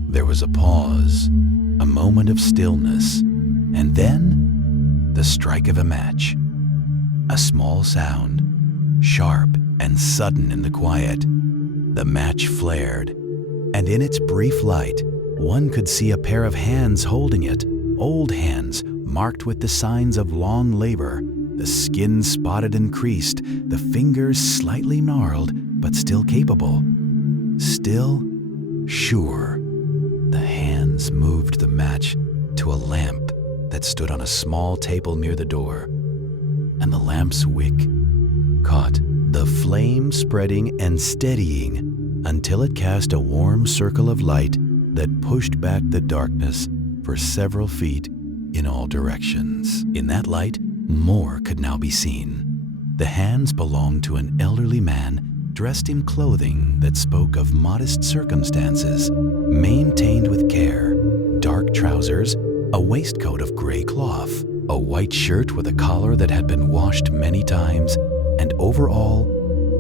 There was a pause, a moment of stillness, and then the strike of a match. A small sound, sharp and sudden in the quiet. The match flared, and in its brief light, one could see a pair of hands holding it, old hands marked with the signs of long labor, the skin spotted and creased, the fingers slightly gnarled, but still capable. Still, sure. The hands moved the match to a lamp that stood on a small table near the door, and the lamp's wick caught, the flame spreading and steadying until it cast a warm circle of light that pushed back the darkness for several feet in all directions. In that light, more could now be seen. The hands belonged to an elderly man dressed in clothing that spoke of modest circumstances, maintained with care, dark trousers, a waistcoat of gray cloth, a white shirt with a collar that had been washed many times, and over all,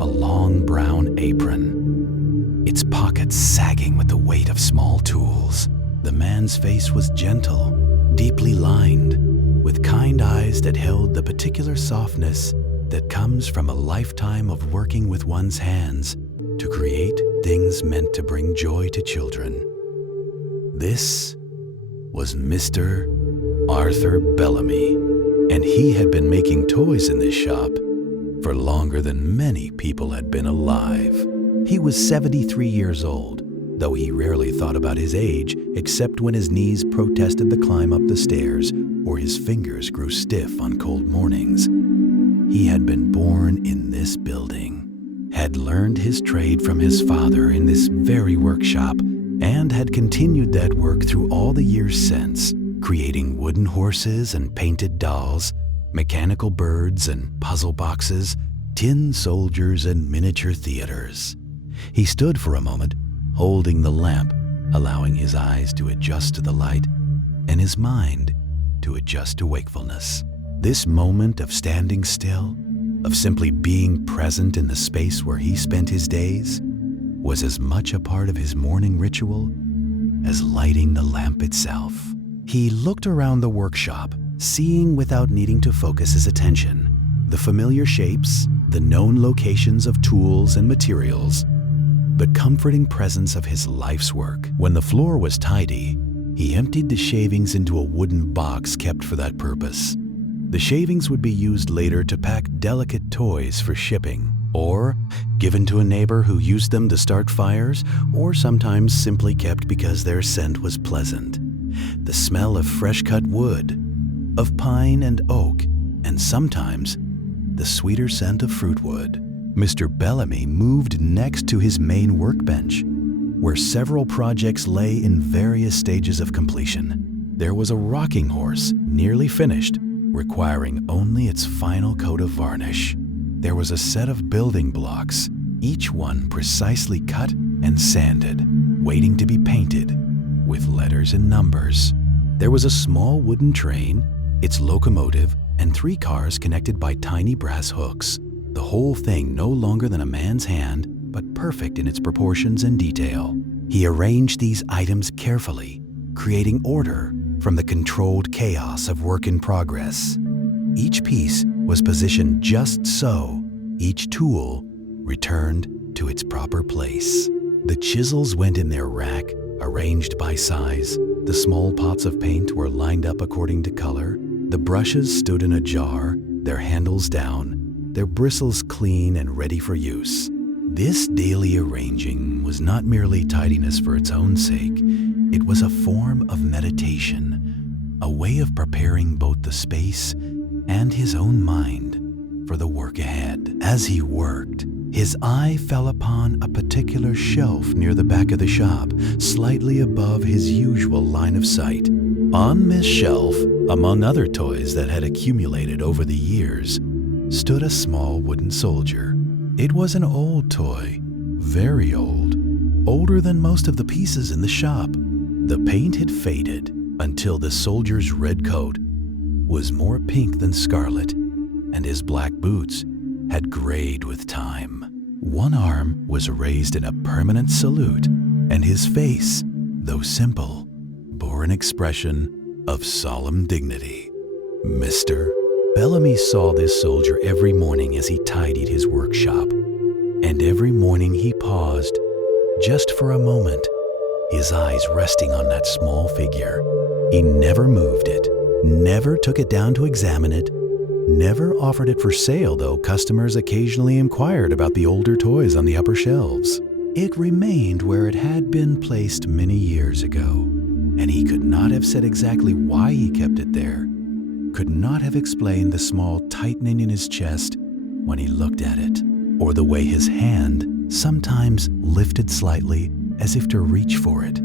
a long brown apron, its pockets sagging with the weight of small tools. The man's face was gentle, deeply lined, with kind eyes that held the particular softness that comes from a lifetime of working with one's hands to create things meant to bring joy to children. This was Mr. Arthur Bellamy, and he had been making toys in this shop for longer than many people had been alive. He was 73 years old, though he rarely thought about his age except when his knees protested the climb up the stairs or his fingers grew stiff on cold mornings. He had been born in this building, had learned his trade from his father in this very workshop, and had continued that work through all the years since, creating wooden horses and painted dolls, mechanical birds and puzzle boxes, tin soldiers and miniature theaters. He stood for a moment, holding the lamp, allowing his eyes to adjust to the light and his mind to adjust to wakefulness. This moment of standing still, of simply being present in the space where he spent his days, was as much a part of his morning ritual as lighting the lamp itself. He looked around the workshop, seeing without needing to focus his attention, the familiar shapes, the known locations of tools and materials, the comforting presence of his life's work. When the floor was tidy, he emptied the shavings into a wooden box kept for that purpose. The shavings would be used later to pack delicate toys for shipping, or given to a neighbor who used them to start fires, or sometimes simply kept because their scent was pleasant. The smell of fresh-cut wood, of pine and oak, and sometimes the sweeter scent of fruitwood. Mr. Bellamy moved next to his main workbench, where several projects lay in various stages of completion. There was a rocking horse, nearly finished, requiring only its final coat of varnish. There was a set of building blocks, each one precisely cut and sanded, waiting to be painted, with letters and numbers. There was a small wooden train, its locomotive, and 3 cars connected by tiny brass hooks. The whole thing no longer than a man's hand, but perfect in its proportions and detail. He arranged these items carefully, creating order from the controlled chaos of work in progress. Each piece was positioned just so, each tool returned to its proper place. The chisels went in their rack, arranged by size. The small pots of paint were lined up according to color. The brushes stood in a jar, their handles down, their bristles clean and ready for use. This daily arranging was not merely tidiness for its own sake. It was a form of meditation, a way of preparing both the space and his own mind for the work ahead. As he worked, his eye fell upon a particular shelf near the back of the shop, slightly above his usual line of sight. On this shelf, among other toys that had accumulated over the years, stood a small wooden soldier. It was an old toy, very old, older than most of the pieces in the shop. The paint had faded until the soldier's red coat was more pink than scarlet, and his black boots had grayed with time. One arm was raised in a permanent salute, and his face, though simple, bore an expression of solemn dignity. Mr. Bellamy saw this soldier every morning as he tidied his workshop, and every morning he paused, just for a moment, his eyes resting on that small figure. He never moved it, never took it down to examine it, never offered it for sale, though customers occasionally inquired about the older toys on the upper shelves. It remained where it had been placed many years ago, and he could not have said exactly why he kept it there, could not have explained the small tightening in his chest when he looked at it, or the way his hand sometimes lifted slightly as if to reach for it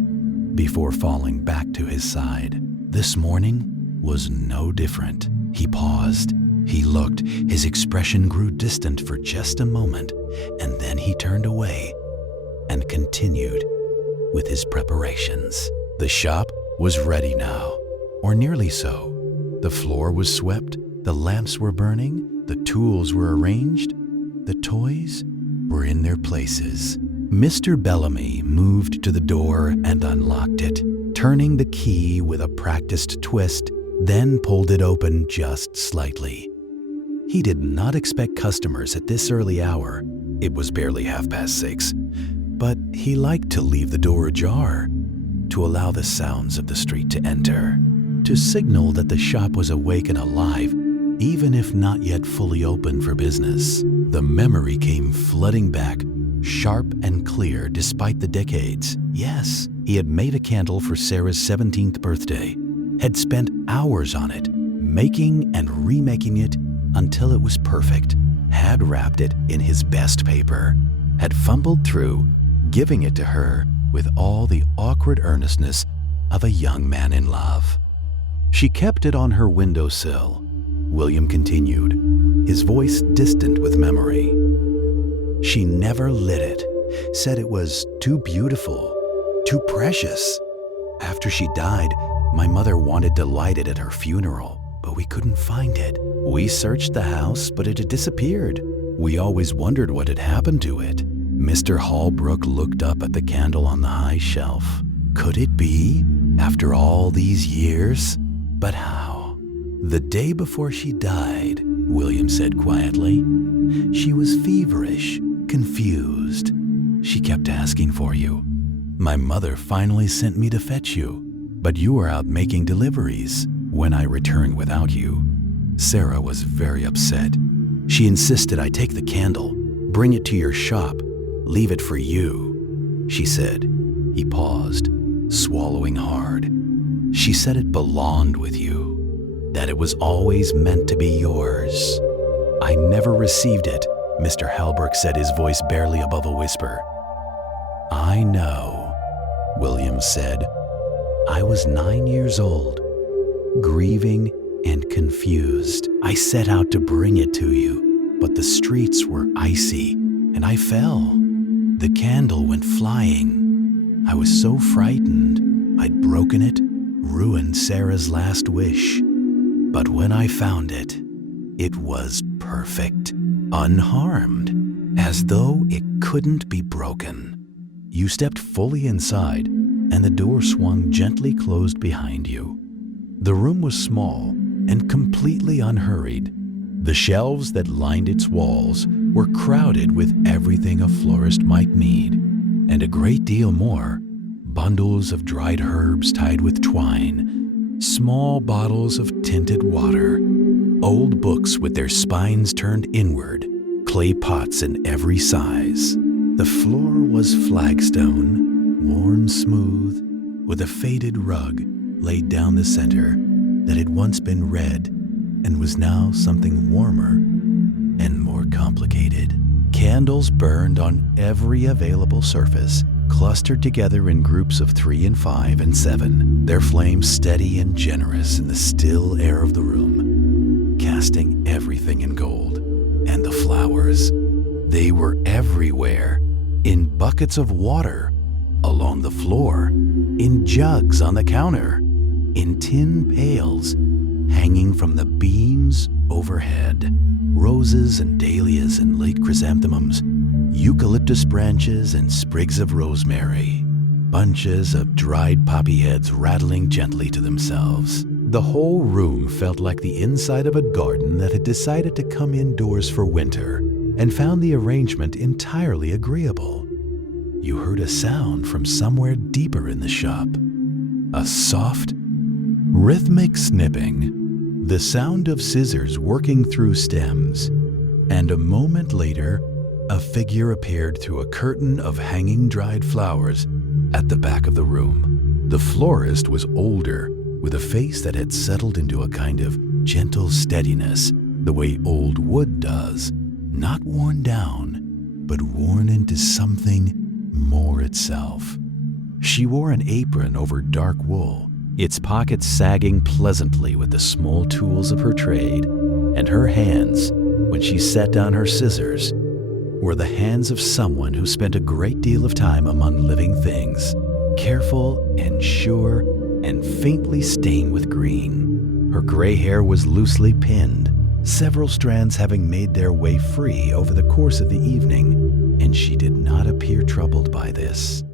before falling back to his side. This morning was no different. He paused, he looked, his expression grew distant for just a moment, and then he turned away and continued with his preparations. The shop was ready now, or nearly so. The floor was swept, the lamps were burning, the tools were arranged, the toys were in their places. Mr. Bellamy moved to the door and unlocked it, turning the key with a practiced twist, then pulled it open just slightly. He did not expect customers at this early hour. It was barely 6:30, but he liked to leave the door ajar, to allow the sounds of the street to enter, to signal that the shop was awake and alive, even if not yet fully open for business. The memory came flooding back, sharp and clear despite the decades. Yes, he had made a candle for Sarah's 17th birthday, had spent hours on it, making and remaking it until it was perfect, had wrapped it in his best paper, had fumbled through, giving it to her with all the awkward earnestness of a young man in love. She kept it on her windowsill. William continued, his voice distant with memory. She never lit it, said it was too beautiful, too precious. After she died, my mother wanted to light it at her funeral, but we couldn't find it. We searched the house, but it had disappeared. We always wondered what had happened to it. Mr. Hallbrook looked up at the candle on the high shelf. Could it be, after all these years? But how? The day before she died, William said quietly, she was feverish, confused. She kept asking for you. My mother finally sent me to fetch you, but you were out making deliveries when I returned without you. Sarah was very upset. She insisted I take the candle, Bring it to your shop. Leave it for you," she said. He paused, swallowing hard. "She said it belonged with you, that it was always meant to be yours." "I never received it," Mr. Halberg said, his voice barely above a whisper. "I know," Williams said. "I was 9 years old, grieving and confused. I set out to bring it to you, but the streets were icy, and I fell. The candle went flying. I was so frightened, I'd broken it, ruined Sarah's last wish. But when I found it, it was perfect, unharmed, as though it couldn't be broken." You stepped fully inside, and the door swung gently closed behind you. The room was small and completely unhurried. The shelves that lined its walls were crowded with everything a florist might need, and a great deal more. Bundles of dried herbs tied with twine, small bottles of tinted water, old books with their spines turned inward, clay pots in every size. The floor was flagstone, worn smooth, with a faded rug laid down the center that had once been red and was now something warmer and more complicated. Candles burned on every available surface, clustered together in groups of 3 and 5 and 7, their flames steady and generous in the still air of the room, casting everything in gold. And the flowers, they were everywhere, in buckets of water, along the floor, in jugs on the counter, in tin pails hanging from the beams overhead. Roses and dahlias and late chrysanthemums, eucalyptus branches and sprigs of rosemary, bunches of dried poppy heads rattling gently to themselves. The whole room felt like the inside of a garden that had decided to come indoors for winter and found the arrangement entirely agreeable. You heard a sound from somewhere deeper in the shop, a soft, rhythmic snipping, the sound of scissors working through stems, and a moment later, a figure appeared through a curtain of hanging dried flowers at the back of the room. The florist was older, with a face that had settled into a kind of gentle steadiness, the way old wood does, not worn down, but worn into something more itself. She wore an apron over dark wool, its pockets sagging pleasantly with the small tools of her trade, and her hands, when she set down her scissors, were the hands of someone who spent a great deal of time among living things, careful and sure and faintly stained with green. Her gray hair was loosely pinned, several strands having made their way free over the course of the evening, and she did not appear troubled by this.